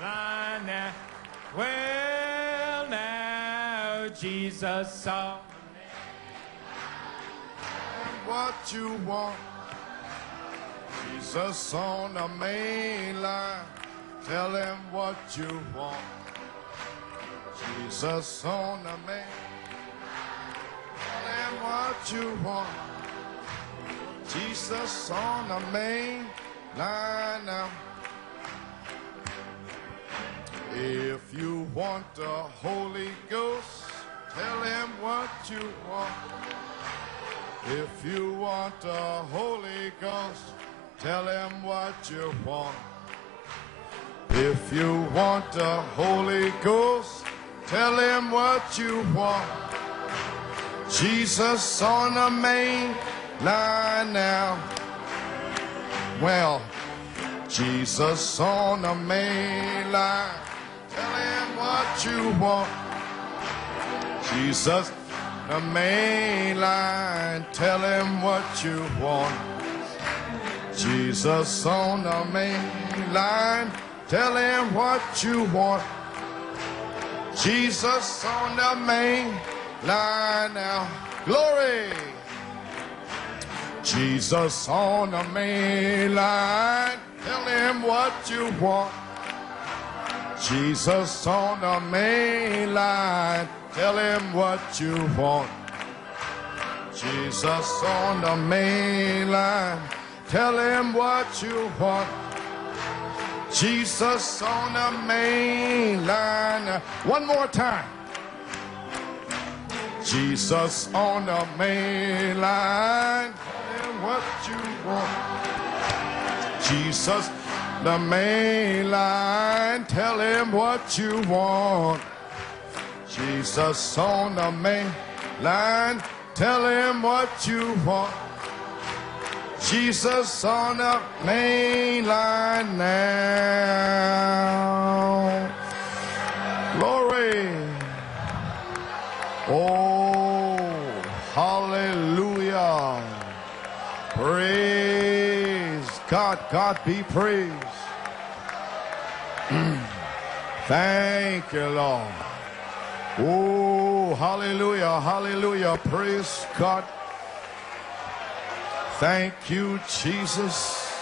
Lie now. Well, now, Jesus saw what you want. Jesus on the main line. Tell him what you want. Jesus on the main line. Tell him what you want. Jesus on the main line now. If you want the Holy Ghost, tell him what you want. If you want the Holy Ghost, tell him what you want. If you want the Holy Ghost, tell him what you want. Jesus on the main line now. Well, Jesus on the main line. Tell him what you want. Jesus, the main line. Tell him what you want. Jesus on the main line. Tell him what you want. Jesus on the main line now. Glory. Jesus on the main line. Tell him what you want. Jesus on the main line. Tell him what you want. Jesus on the main line. Tell him what you want. Jesus on the main line. One more time. Jesus on the main line. Tell him what you want. Jesus, the main line. Tell him what you want. Jesus on the main line. Tell him what you want. Jesus on the main line now. Glory. Oh, hallelujah. Praise God. God be praised. Thank you, Lord. Oh, hallelujah, hallelujah. Praise God. Thank you, Jesus.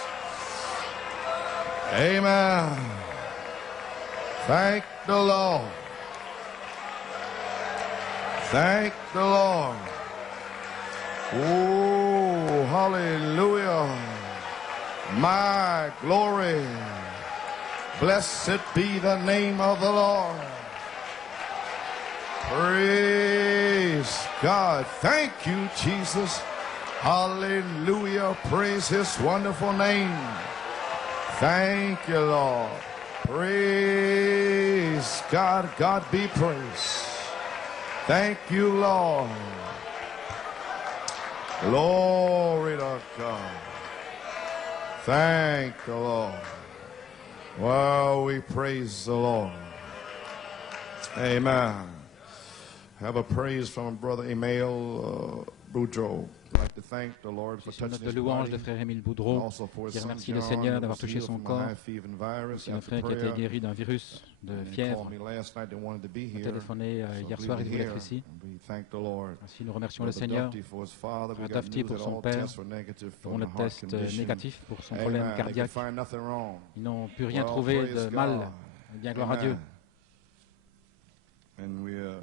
Amen. Thank the Lord. Thank the Lord. Oh, hallelujah. My glory. Blessed be the name of the Lord. Praise God. Thank you, Jesus. Hallelujah. Praise his wonderful name. Thank you, Lord. Praise God. God be praised. Thank you, Lord. Glory to God. Thank the Lord. Well, we praise the Lord. Amen. Have a praise from Brother Emile Boudreau. I'd like to thank the Lord for touching de his louange body. de frère Émile Boudreau, Also for his qui son remercie le John, Seigneur who d'avoir was touché healed son from a corps. high fever and virus C'est un after frère qui a été prayer. guéri d'un virus, de And he fièvre. called me last night and wanted to be Il m'a here. téléphoné So hier please soir, il be voulait here. être ici. We thank the Lord. Ainsi, nous remercions le Brother Seigneur. Dufty for his father. We Frère got Dufty news pour that son all père. tests were negative Nous avons from le the heart test condition. négatif pour son problème Amen. They could cardiaque. find nothing wrong. Ils n'ont plus rien Well, trouvé praise de mal. God. Eh bien, gloire à Dieu. And we are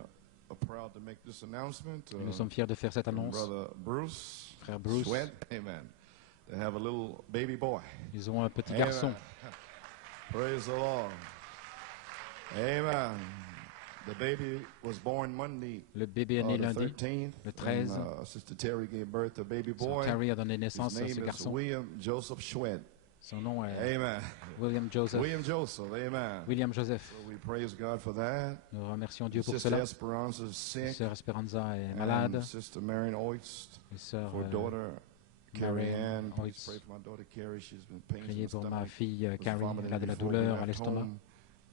proud to make this announcement. Et nous sommes fiers de faire cette From annonce. Brother Bruce. Frère Bruce. Sweat. Amen. They have a little baby boy. Ils ont un petit Amen. garçon. Praise the Lord. Amen. The baby was born Monday, Le bébé est né the lundi, 13th. le 13. And, Sister Terry gave birth to a baby Sœur boy. Terry a donné His naissance à name ce is garçon. William Joseph Schwed. Son nom est Amen. William Joseph. William Joseph. Amen. William Joseph. So we praise God for that. Nous remercions Dieu pour Sister cela. Esperanza is sick. Sœur Esperanza est malade. And Sister Marion Oist Et sœur for daughter Carrie Ann. Please Oist. pray for my daughter Carrie. She's been pains in Priez the pour ma stomach. fille Was Carrie. vomiting Elle a de la before we douleur à left l'estomac. home.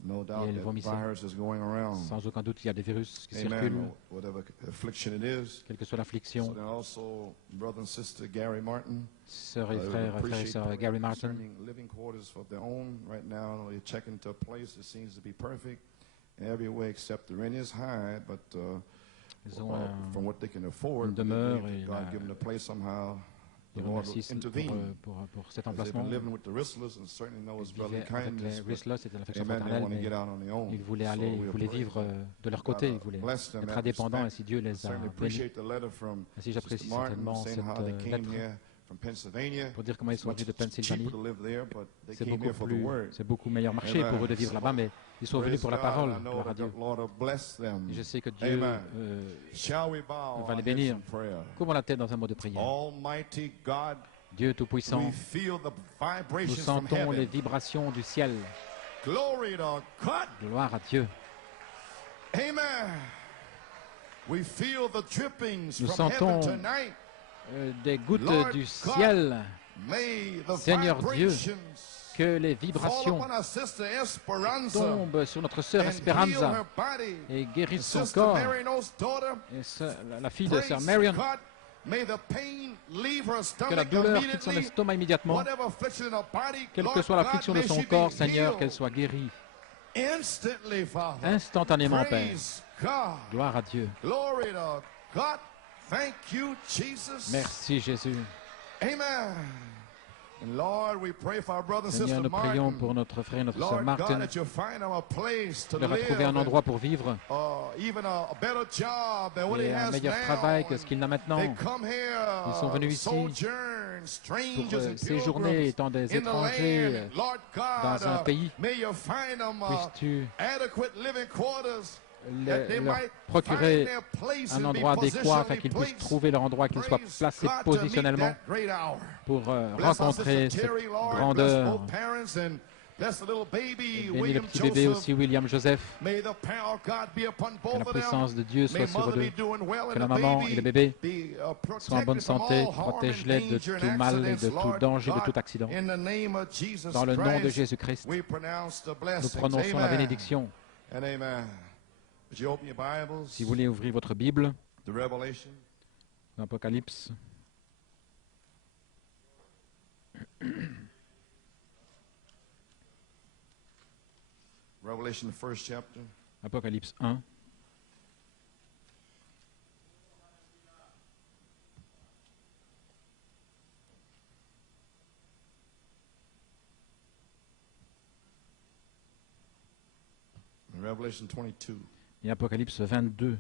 No et doubt elle that vomissait. virus is going around. Sans aucun doute, il y a des virus qui circulent, Amen. Whatever affliction it is. quelle que soit So l'affliction. then also, brother and sister Gary Martin. Sœurs et would frères et appreciate sœurs prayer Gary Martin, concerning living quarters for their own. Right now, they're checking to a place that seems to be perfect in every way except the rent is high, but ils ont from what they can afford, une they demeure believe et that God given the place somehow. The ils Lord will remercient intervene. pour cet As they've emplacement. been living with the Ristlers and certainly know His Ils brother vivaient avec les kindness. But, Whistler, c'était l'affection amen, they fraternelle, want to mais get out on their own. ils voulaient So aller, we ils voulaient pray vivre de leur God, côté, ils voulaient bless them in être that indépendants, et respect. si Dieu I les a certainly bénis. appreciate the letter from Ainsi, j'apprécie Sister Martin certainement saying cette how they came lettre here from Pennsylvania. pour dire comment ils sont venus de It's much cheaper Pennsylvanie. to live there, but they C'est came here for the word. beaucoup meilleur marché Amen. pour eux de vivre là-bas, mais ils sont venus Praise pour la God. parole, I know gloire à that Dieu. the Lord will bless them. Et je sais que Dieu Amen. Shall we bow va les our heads bénir. in prayer? Couvrons la tête dans un mot de prière. Almighty God, Dieu Tout-Puissant, we feel the nous vibrations from sentons les heaven. vibrations du ciel. Glory to God. Gloire à Dieu. Amen. We feel the drippings Nous from heaven sentons tonight. Des gouttes Lord du God, ciel. May the Seigneur Dieu, vibrations que les fall vibrations upon our sister Esperanza tombent sur notre sœur and heal Esperanza her body. et guérissent son Sister corps. Marino's daughter, Et la fille de sœur praise Marion, God, may the pain leave her que la stomach douleur quitte son immediately. estomac immédiatement. Whatever affliction in her body, Quelle que Lord soit God, l'affliction de may son she corps, be Seigneur, healed qu'elle soit guérie instantly, Father. instantanément, Père. Praise God. Gloire à Dieu. Glory to God. Thank you, Jesus. Merci Jésus. Amen. And Lord, we pray for our brother and Seigneur, sister nous prions Martin. pour notre frère et notre sœur Lord God, Martin. that you find him a place to Il leur a trouvé un live, endroit pour vivre even a better job than what he et un has meilleur now. travail que ce qu'il n'a maintenant. They come here, Ils sont venus ici sojourn, Pour strangers and séjourner pilgrims étant des in the étrangers land. Lord God, dans un pays. may you find them Puisses-tu adequate living quarters, that they leur might procurer find their place un and be endroit adéquat afin positionally qu'ils puissent placed. trouver leur endroit, qu'ils soient Praise placés God to meet positionnellement that great hour. pour Bless our rencontrer sister cette Terry, Lord. Bless grandeur. both parents and bless the little baby, Bénis le William petit bébé Joseph. aussi, William Joseph. May the power of God be upon Que both la of them. puissance de Dieu May soit sur mother eux be deux. doing well Que and la the maman et le baby bébé be soient en bonne protected from santé, all harm and protège-les de danger and tout mal et de accidents, tout Lord danger, de God. tout accident. In the name of Jesus Dans le nom de Christ, Jésus-Christ, we pronounce the nous blessings. prononçons la Amen bénédiction. and amen. Would you open your Bibles Si vous voulez ouvrir votre Bible, to Revelation? Apocalypse, Revelation, the first chapter. Apocalypse 1. And Revelation 22. Et Apocalypse 22.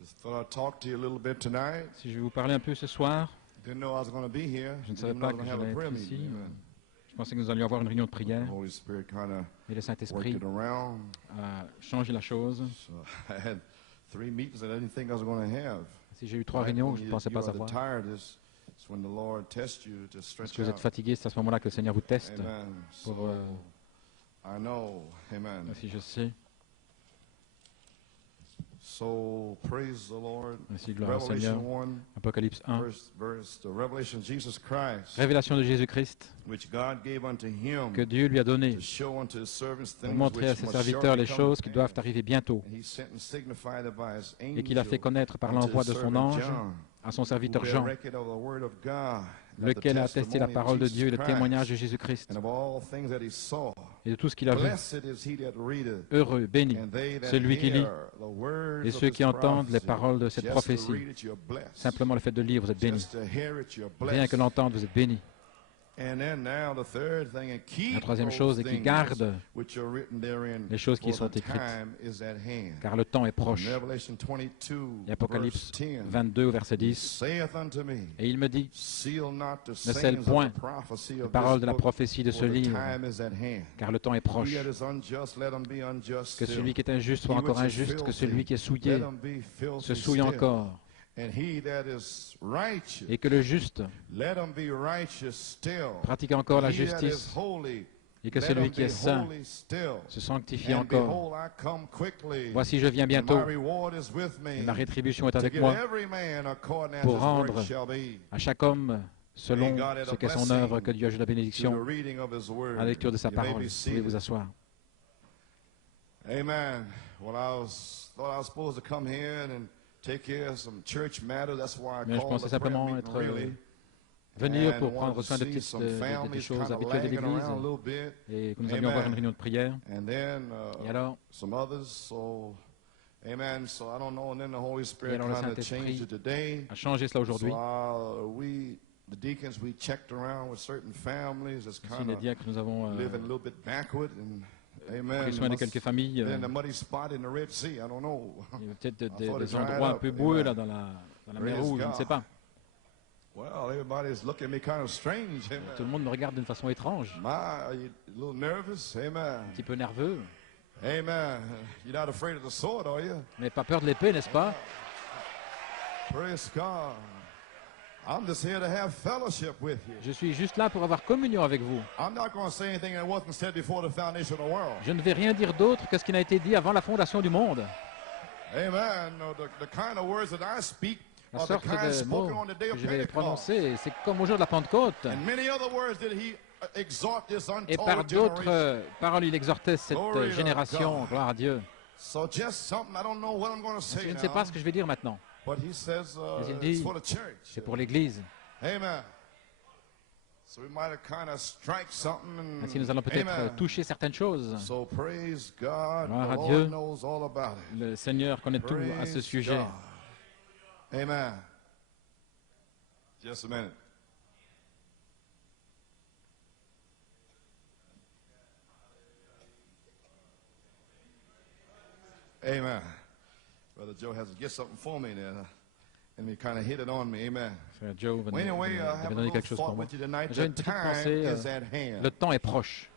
Just thought I'd talk to you a little bit tonight. Si je vais vous parler un peu ce soir, Didn't know I was going to be here. je ne savais Didn't know pas I was que going to have j'allais a prayer être ici. meeting. Amen. Je pensais que nous allions avoir une réunion de The prière. Holy Spirit kind of Et le worked Saint-Esprit it around. a changé la chose. So I had 3 meetings that I didn't think I was going to have. Si j'ai eu 3 Right réunions, when je ne you pensais pas are avoir. tired, it's when the Lord tests you to Parce stretch que vous êtes out. fatigué, c'est à ce moment-là que le Seigneur vous teste. Amen. Pour, So I know. Amen. ainsi je sais. So praise the Lord. Ainsi gloire au Seigneur. Revelation 1, Apocalypse 1. first verse, the revelation of Jesus Christ, Révélation de Jésus-Christ which God gave unto him que Dieu lui a donné to show unto his servants pour things montrer à which ses must serviteurs les shortly come choses to qui doivent pass. arriver bientôt And he sent and signified it by his et qu'il a fait angel connaître par unto l'envoi his de son servant ange John, à son who serviteur bare Jean, record of the word of God, and of the lequel a attesté la testimony of parole de Jesus Dieu et le Christ, témoignage de Jésus-Christ and of all things that he saw. et de tout ce qu'il a vu. Blessed is he that readeth, Heureux, béni, and they that celui qui lit hear the words et of ceux this qui entendent les prophecy. paroles de cette Just to prophétie. read it, you're blessed. Simplement le fait de lire, vous êtes béni. Just to hear it, you're Rien blessed. que l'entendre, vous êtes béni. And then now the third thing, and keep La troisième those chose est qu'il things garde which are written therein, les choses qui for sont the écrites, time is at hand. car le temps est proche. Revelation 22, Et Apocalypse verse 10, 22, verset he 10. saith unto me, Et il me dit, seal not the scelle sayings of point the prophecy les of paroles this de la book, prophétie de ce for the livre, time is at hand. car le temps est He proche. that is unjust, let him be unjust Que still. celui qui est injuste soit He encore which is injuste, que filthy, celui qui est souillé let him be filthy se souille still. encore, And he that is righteous, et que le juste let him be righteous still. pratique encore la He that is justice, holy, et que let celui him qui be est saint holy still. se sanctifie And encore. behold, I come quickly, Voici, je viens and bientôt, my reward is with me, et ma rétribution est to avec give moi, every man according as pour his work rendre shall be. à chaque homme selon ce qu'est son œuvre, que Dieu ajoute la to the bénédiction reading of His Word. à la lecture de sa You may parole. be Vous pouvez vous seated. asseoir. Amen. Well, thought I was supposed to come here and take care of some church matters. That's why I Mais je called pensais the prayer simplement meeting être really. venir And pour wanted prendre to soin de see petites some des families choses kind of habituelles de lagging l'Église around a little bit. et que nous allions avoir une réunion de prière. And then Et alors, some others. So, amen. So I don't know. And then the Holy et Spirit alors le kind of changed Saint-Esprit it today. a changé cela aujourd'hui. So the deacons, we checked around with certain families. It's Si kind les of diacres, nous avons living a little bit backward. And amen. pris soin de quelques familles. Then the muddy spot in the Red Sea. I don't know. Il y a peut-être I thought it des dried endroits un up. peu boueux Amen. là, dans la mer Praise Rouge, je ne God. sais pas. Well, everybody's looking at me kind of strange. Amen. Tout le monde me regarde d'une façon étrange, Are you a little nervous? Amen. un petit peu nerveux, Amen. You're not afraid of the sword, are you? mais pas peur de l'épée, n'est-ce pas? Praise God. I'm just here to have fellowship with you. Je suis juste là pour avoir communion avec vous. I'm not going to say anything that wasn't said before the foundation of the world. Je ne vais rien dire d'autre que ce qui n'a été dit avant la fondation du monde. Amen. No, the kind of words that I speak La are the sorte kind de spoken mots on the day que of je vais Pentecost. prononcer, c'est comme au jour de la Pentecôte. And many other words that he exhort this Et par untold d'autres generation. paroles, il exhortait cette Glory to génération, God. gloire à Dieu. So just something, I don't know what I'm going to say Je ne sais now, pas ce que je vais dire maintenant. but he says Mais il it's dit, for the church. c'est pour l'Église. Amen. So we might have kind of strike something. And, Ainsi, nous allons peut-être amen. toucher certaines choses. So praise God. Gloire The à Lord Dieu. knows all about it. Le Seigneur connaît tout à ce Praise sujet. God. Amen. Just a minute. Amen. Brother Joe has to get something for me there. And he kind of hit it on me. Amen. Frère Joe Well, venait anyway, I de have a donner little quelque chose pour thought moi. with you tonight. J'ai The une petite time pensée. is at hand. Le temps est proche.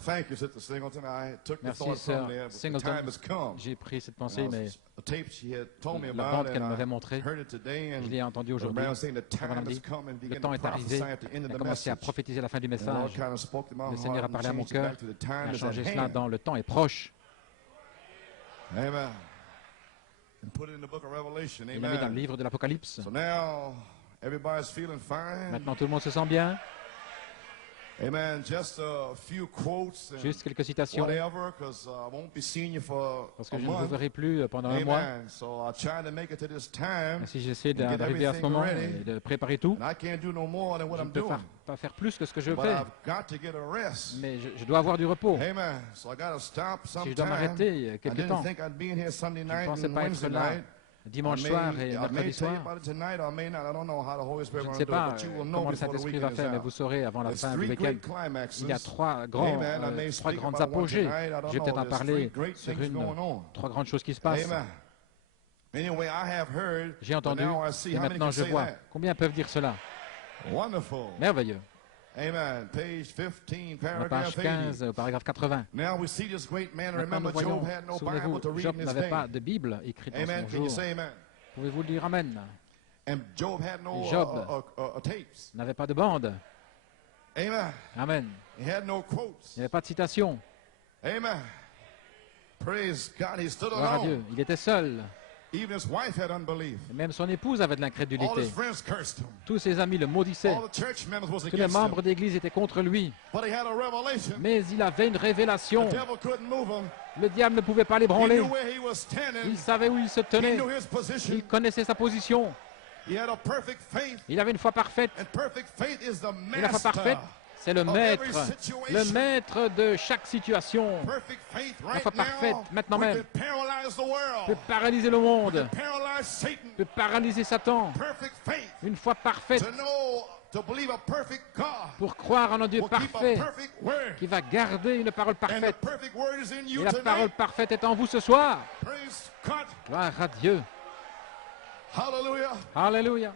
Thank you, Sister Singleton. I took the Merci, thought sœur from there, but the Singleton. time has come. J'ai pris cette And pensée, I mais was- a tape she had told me la about, bande qu'elle and m'avait I montrée, heard it today, je and l'ai entendue Brother aujourd'hui. Brown saying the time Madame has dit, come and le began temps to est arrivé. prophesy at the end Elle of a the commencé à message. prophétiser la fin du And the Lord message. kind of spoke to my Le Seigneur a heart and parlé à mon changed it cœur. back to the Il time a is at changé cela hand. dans le temps est proche. Amen. And put it in the book of Revelation. Il l'a mis dans le Amen. livre de l'Apocalypse. So now everybody's feeling fine. Maintenant, tout le monde se sent bien. Amen. Just a few quotes and Juste quelques citations, whatever, because I won't be seeing you for parce que a je ne vous month. verrai plus pendant un mois. Amen. So I'll try to make it to this time. Ainsi, j'essaie And get d'arriver à ce everything moment ready. et de préparer tout. And I can't do no more than what Je I'm ne peux doing. pas faire plus que ce que je But fais, I've got to get a rest. mais je dois avoir du repos. Amen. So I got to stop Si je dois sometime. m'arrêter I quelque didn't temps, think I'd be in here Sunday je ne night pensais and pas être Wednesday là night. dimanche I soir may et mercredi tell you soir. about it tonight, or I may not. I don't know how the Holy Je Spirit ne will sais do it, pas but you will know comment le before the Saint-Esprit va weekend is faire, mais vous out. saurez avant la There's fin du three week-end. great climaxes. Il y a trois Amen. I may trois speak grandes about one apogées. tonight. I don't Je vais peut-être know. en There's parler three great sur things going on. trois grandes choses qui se passent. Amen. Anyway, I have heard, J'ai but entendu now I see et how many maintenant can je say vois. that. Combien peuvent dire cela? Wonderful. Merveilleux. Amen. Page 15, La page paragraph 15, 80. au paragraphe 80. Now we see this great man. Maintenant, nous Remember, voyons, Job had no Bible souvenez-vous, to read Job in his n'avait day. pas de Bible écrite en Amen. son Can you jour. say amen? Pouvez-vous le dire Amen? And Job had no Job tapes. N'avait pas de bande. Amen. Amen. He had no quotes. Il n'y avait pas de citation. Amen. Praise God. He stood Gloire à Dieu. alone. Il était seul. Even his wife had unbelief. Et même son épouse avait de All l'incrédulité. his friends cursed him. Tous ses amis le maudissaient. All the church members was Tous les against membres him. d'église étaient contre lui. But he had a revelation. Mais il avait une révélation. The devil couldn't move him. Le diable ne pouvait pas He l'ébranler. knew where he was standing. Il savait où il se He tenait. knew his position. Il connaissait sa position. He had a perfect faith. Il avait une foi parfaite. And perfect faith is the Et la foi master. parfaite, c'est le of maître. every situation. Le maître de chaque situation. Perfect faith La right foi parfaite, now. maintenant We même. could paralyze the world. Peut paralyser le monde. Paralyze Satan. Peut paralyser Satan. Perfect faith. Une foi parfaite To know, to believe a perfect God. pour croire en un Dieu Will keep parfait a perfect word. qui va garder une parole And the parfaite. perfect word is in you Et la parole tonight. parfaite est en vous ce soir. Praise God. Gloire à Dieu. Hallelujah. Alléluia.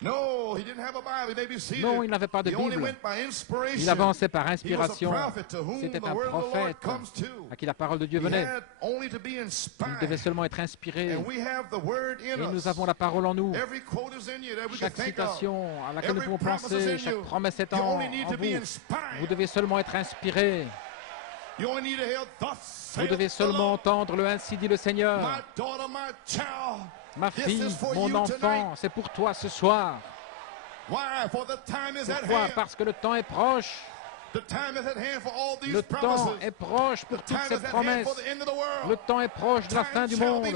No, he didn't have a Bible. He may be seated. Non, il n'avait pas de He only Bible. went by inspiration. Il avançait par He was a inspiration. prophet to whom C'était the un word of the Lord prophète comes to. à qui la parole de Dieu He venait. had only to be Il devait inspired. seulement être inspiré. And we have the word in Et us. nous avons la parole en nous. Every quote is in you that we can Chaque think of. citation à laquelle nous Every pouvons promise is penser, in chaque you. promesse est You en only need en to be vous. Vous inspired. devez seulement être inspiré. You only need to hear thus Vous saith devez the seulement Lord. entendre le ainsi dit le Seigneur. My daughter, my child. Ma This fille, is for mon you enfant, tonight. c'est pour toi ce soir. Why? For the time is at Pourquoi? hand. Parce que le temps est proche. The time is at hand for all these Le temps promises. est proche pour The toutes time ces is at hand promesses. for the end of the world. Le temps est proche de la fin du monde.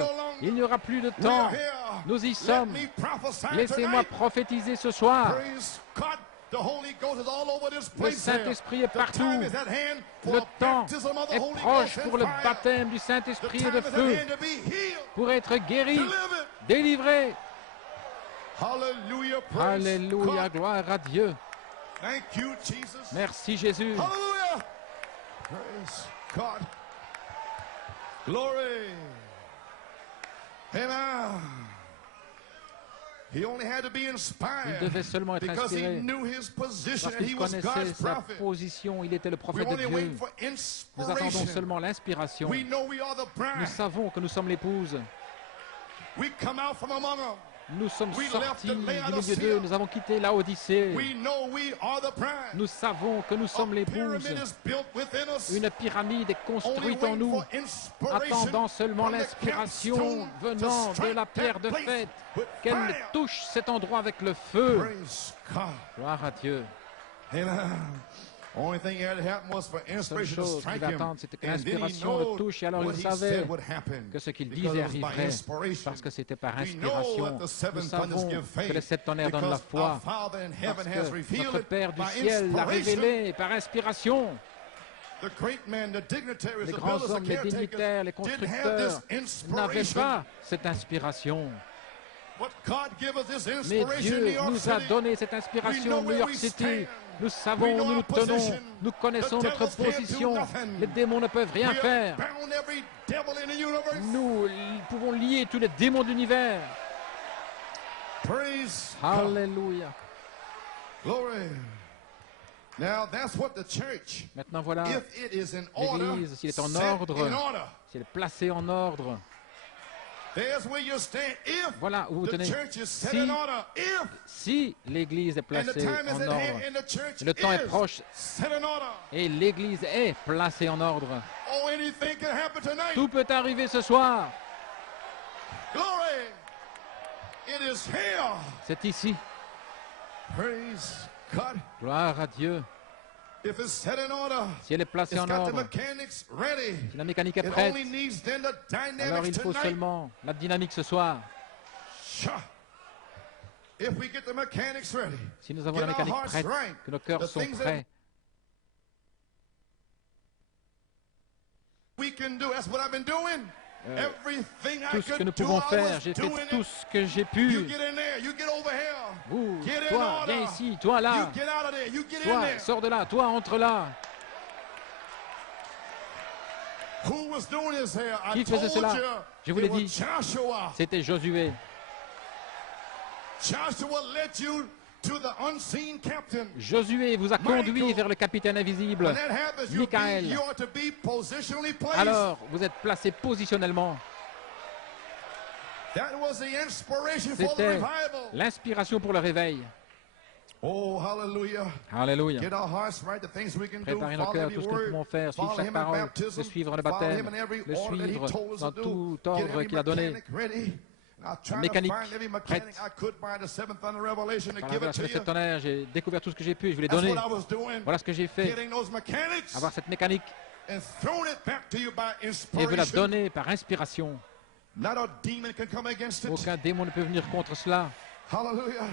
Il n'y aura plus de We temps. are here. Nous y Let sommes. me prophesy Laissez-moi tonight. prophétiser ce soir. Praise God. The Holy Ghost is all over this Le place here. Saint-Esprit est The partout. time is at hand for Le a temps baptism of the est Holy proche Ghost pour and le fire. baptême du The Saint-Esprit et time de is at feu, hand to be healed, pour être guéri, delivered. délivré. Hallelujah. Praise Alléluia, God. gloire à Dieu. Thank you, Jesus. Merci Jésus. Hallelujah. Praise God. Glory. Amen. He only had to be Il inspired devait seulement être because he inspiré knew his position parce and he qu'il was connaissait God's sa prophet. position. Il était le We prophète de only wait Dieu. for Nous attendons inspiration. seulement l'inspiration. We know we are the Nous bride. savons que nous sommes l'épouse. We come out from among them. Nous sommes We sortis left the du milieu Laodicea. d'eux. Nous avons quitté la Odyssée. We know we are the bride. Nous savons que nous sommes A l'épouse. pyramid is built within us. Une pyramide est Only construite en waiting nous, for inspiration attendant seulement from the l'inspiration capstone venant to de la strike pierre that de place fête, with qu'elle fire. touche cet endroit avec le feu. Praise God. Gloire à Dieu. Amen. Only thing that had to happen was for La seule inspiration to chose strike qu'il him. attend, c'était que And then he l'inspiration le knew touche. Et alors what il he savait said would happen que ce qu'il because disait it was by arriverait, inspiration. parce que c'était par We know inspiration. what the seven Nous thunders savons give que faith les sept tonnerres donnent la because foi, our Father in heaven parce has que revealed notre it Père du by ciel l'a inspiration. révélé par inspiration. The great men, the dignitaries, Les the grands builders, hommes, the les caretakers dignitaires, les didn't have constructeurs this n'avaient inspiration. pas cette inspiration. But God gave us this Mais inspiration in Dieu New York nous a City. donné cette We inspiration know en New where York we City. stand. Nous We savons know où nous our tenons. position. Nous connaissons The notre devils can't do position. nothing. Les démons ne peuvent rien We have faire. bound every devil in the universe. Nous pouvons lier tous les démons de l'univers. Praise God. Alléluia. Glory. Now that's what the church, Maintenant voilà, if it is in order, l'Église, s'il est en set ordre, in order, si elle est placée en ordre, there's where you stand. If voilà où vous the tenez. church is set Si, in order, if si l'Église est and the placée time is en at ordre, hand and the church le temps est is proche set in order. et l'Église est placée en ordre, Oh, anything can happen tonight. tout peut arriver ce soir. Glory. It is here. C'est ici. Praise God. Gloire à Dieu. If it's set in order, Si elle est placée it's en got the ordre, mechanics ready. si la mécanique est It prête, only needs then the alors dynamics il faut tonight. seulement la dynamique ce soir. Sure. If we get the mechanics ready, Si nous avons get la our mécanique hearts prête, right, que nos cœurs the sont things that prêts, we can do. That's what I've been doing. Everything I tout ce que could nous do, pouvons I faire, was j'ai fait doing tout it. ce que j'ai You pu. get in there. You get over here. Vous, Get in toi, order. viens ici, toi You là, get out of there. You get in toi, there. sors de là, toi, entre là. Who was doing this here? I Qui faisait told cela? you. Je vous l'ai It was dit. Joshua. C'était Josué. Joshua led you to the unseen captain. Josué vous a conduit Michael. vers le capitaine invisible. When that happens, Michael. you are to be positionally placed. Alors, vous êtes placé positionnellement. That was the inspiration for the C'était revival. l'inspiration pour le réveil. Oh, hallelujah. Alléluia. Get our hearts right, the things we can do. Préparer nos Follow cœurs, every tout ce que nous word. pouvons faire, suivre Follow chaque him in parole, baptism. le suivre le Follow baptême, him in every le order that he suivre told us dans to do. tout Get ordre every qu'il a donné. mechanic ready. I tried Mécanique to find every mechanic prête. I could by the seventh thunder revelation to Par give la it to grâce de you. cet tonnerre, j'ai découvert tout ce que j'ai pu et je vous l'ai That's donné. what I was doing. Voilà ce que j'ai fait. Getting those mechanics Avoir cette mécanique and thrown it back to you by et vous la inspiration. donner par inspiration. Not a demon can come against it. Aucun démon ne peut venir contre cela. Hallelujah.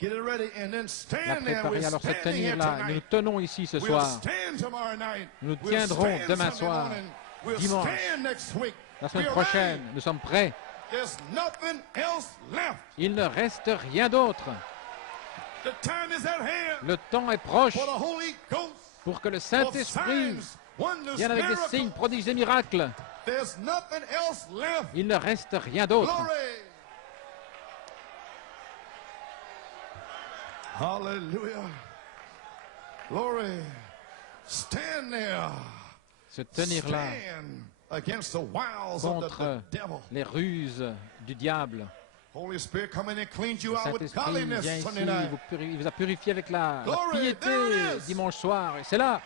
Get it ready and then La stand there. préparer, We're alors se standing here tenir là. Nous nous tonight. tenons ici ce We'll soir. stand tomorrow night. Nous We'll tiendrons stand demain Sunday soir, morning. We'll dimanche, stand next week. La semaine We're prochaine, ready. nous sommes prêts. There's nothing else left. Il ne reste rien d'autre. The time is at hand Le temps est proche for the Holy Ghost. pour que le For Saint-Esprit signs, wonders, vienne avec des miracles. signes, prodiges et miracles. There's nothing else left. Il ne reste rien d'autre. Glory. Hallelujah. Glory. Stand there. Se tenir là Stand against the wiles of contre the devil. les ruses du diable. Holy Spirit come in and cleans you Le out with Saint-Esprit vient godliness ici, Sunday night. il vous a purifié avec la Glory, piété there it is. dimanche soir. Et c'est là.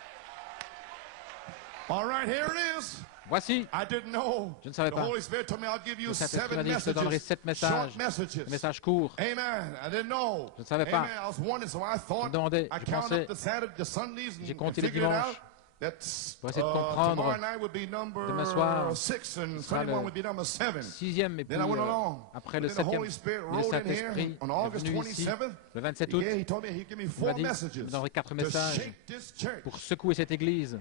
All right, here it is. Voici, I didn't know. je ne savais The pas. Holy Spirit told me I'll give you Le Saint-Esprit 7 m'a dit, je te donnerai messages, 7 messages, short messages. des messages courts. Amen. I didn't know. Je ne savais pas. Amen. I was wondering, so I Je me thought, demandais, I je counted pensais, up the Saturday, the Sundays, j'ai and compté les figured it dimanches out. That's, pour essayer de comprendre. tomorrow night would be number Demain soir, 6 and ce sera Sunday le morning would be number 7. 6e, et puis Then I went along. après le And then the 7e, Holy Spirit le rolled in here Saint-Esprit on est August venu ici 27th. le 27 août. Yeah, he told me he'd give me Il 4 m'a dit, messages je me donnerai 4 to messages shake this church. pour secouer cette église.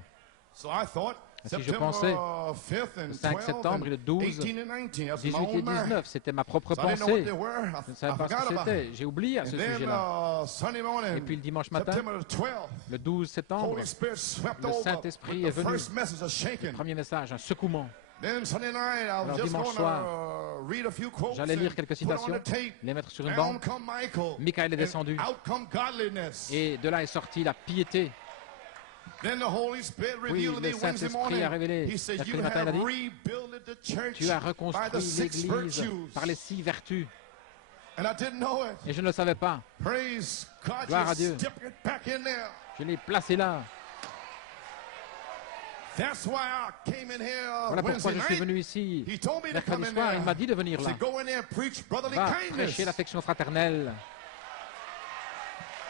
So I thought, Ainsi, je September pensais, 5th and le 5 12 septembre et le 12, 18 and 19. That's 18 my et own mind. 19, c'était ma propre So I didn't know what pensée. they were. Je ne savais I pas ce forgot que about c'était. it. J'ai oublié à ce And then sujet-là. Sunday morning, Et puis le dimanche matin, September the 12th, le 12 septembre, Holy Spirit swept le over Saint-Esprit with est the venu. first message of shaking. premier message, un secouement. Then Sunday night, I was Alors, just dimanche going soir, to read a few quotes j'allais lire and quelques put on citations, the tape. les mettre sur une Down bande. come Michael. Michael est And descendu. out come godliness. Et de là est sortie la piété. Then the Holy Spirit Puis revealed to le me Wednesday Saint-Esprit morning. a révélé, He said, mercredi you matin, il a have dit, rebuilt the church tu as by the reconstruit 6 l'église virtues. par les 6 vertus. And I didn't know it. Et je ne le savais pas. Praise God, Gloire à you Dieu. step it back in there. Je l'ai placé là. That's why I came in here Voilà pourquoi Wednesday je suis night. venu ici. He told me to come Mercredi in soir, there. il m'a dit de venir He là. said, go in there and preach brotherly Va kindness. prêcher l'affection fraternelle.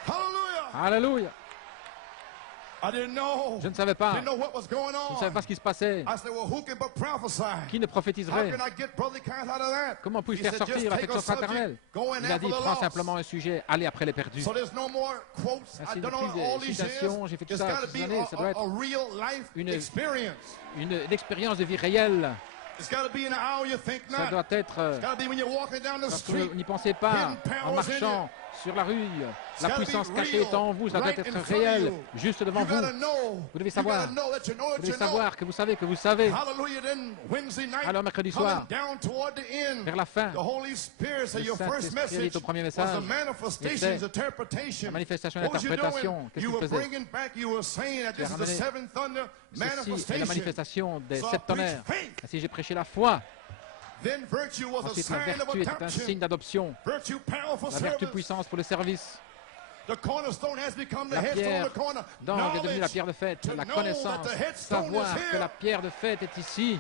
Hallelujah. Alléluia. I didn't know. Je ne savais pas. Didn't know what was going Je ne savais on. pas ce qui se passait. I said, well, who can but prophesy? Qui ne How prophétiserait? can I get brotherly kindness out of that? Comment puis-je He faire said, sortir just take l'affection a subject, fraternelle? go and Il a dit, after the prends lost. simplement un sujet, allez après les perdus. So there's no more quotes. Ainsi, I've done depuis all des these citations, years. j'ai fait tout It's ça got to ces be années, ça doit être a real life une- experience. Une expérience de vie réelle. It's got to be in an hour you think Ça not. doit être, It's got to be when you're walking down the parce que street. vous n'y pensez pas en marchant sur la rue. La puissance cachée est en vous, ça doit être réel, juste devant You vous. gotta know. Vous devez You savoir. gotta know that you know Vous that devez you know. savoir que vous savez que vous savez. Hallelujah. Then Wednesday night, Alors mercredi coming soir, down toward the end, vers la fin, the Holy Spirit said le your first Saint-Esprit message dit au premier was message, the manifestations, était interpretation. la manifestation et What was you l'interprétation. doing? Qu'est-ce You qu'il were faisait? bringing back, you were saying that this is the ramené seventh thunder Ceci est la manifestation. manifestation des So I 7 tonnerres. preached faith. Ainsi j'ai prêché la foi. Then virtue was a Ensuite la sign of vertu était un adoption. signe d'adoption. Virtue, powerful La vertu service. puissance pour le service. The cornerstone has become the La headstone pierre of the corner. d'angle est devenue la pierre de fête. to La know connaissance. that the headstone Savoir is que here. la pierre de fête est ici.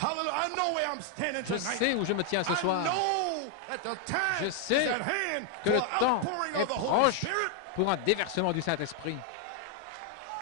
Hallelujah. I know where I'm standing Je tonight. sais où je me tiens ce I soir. know that the time Je is sais at hand que le for temps outpouring est of the Holy proche Spirit. pour un déversement du Saint-Esprit.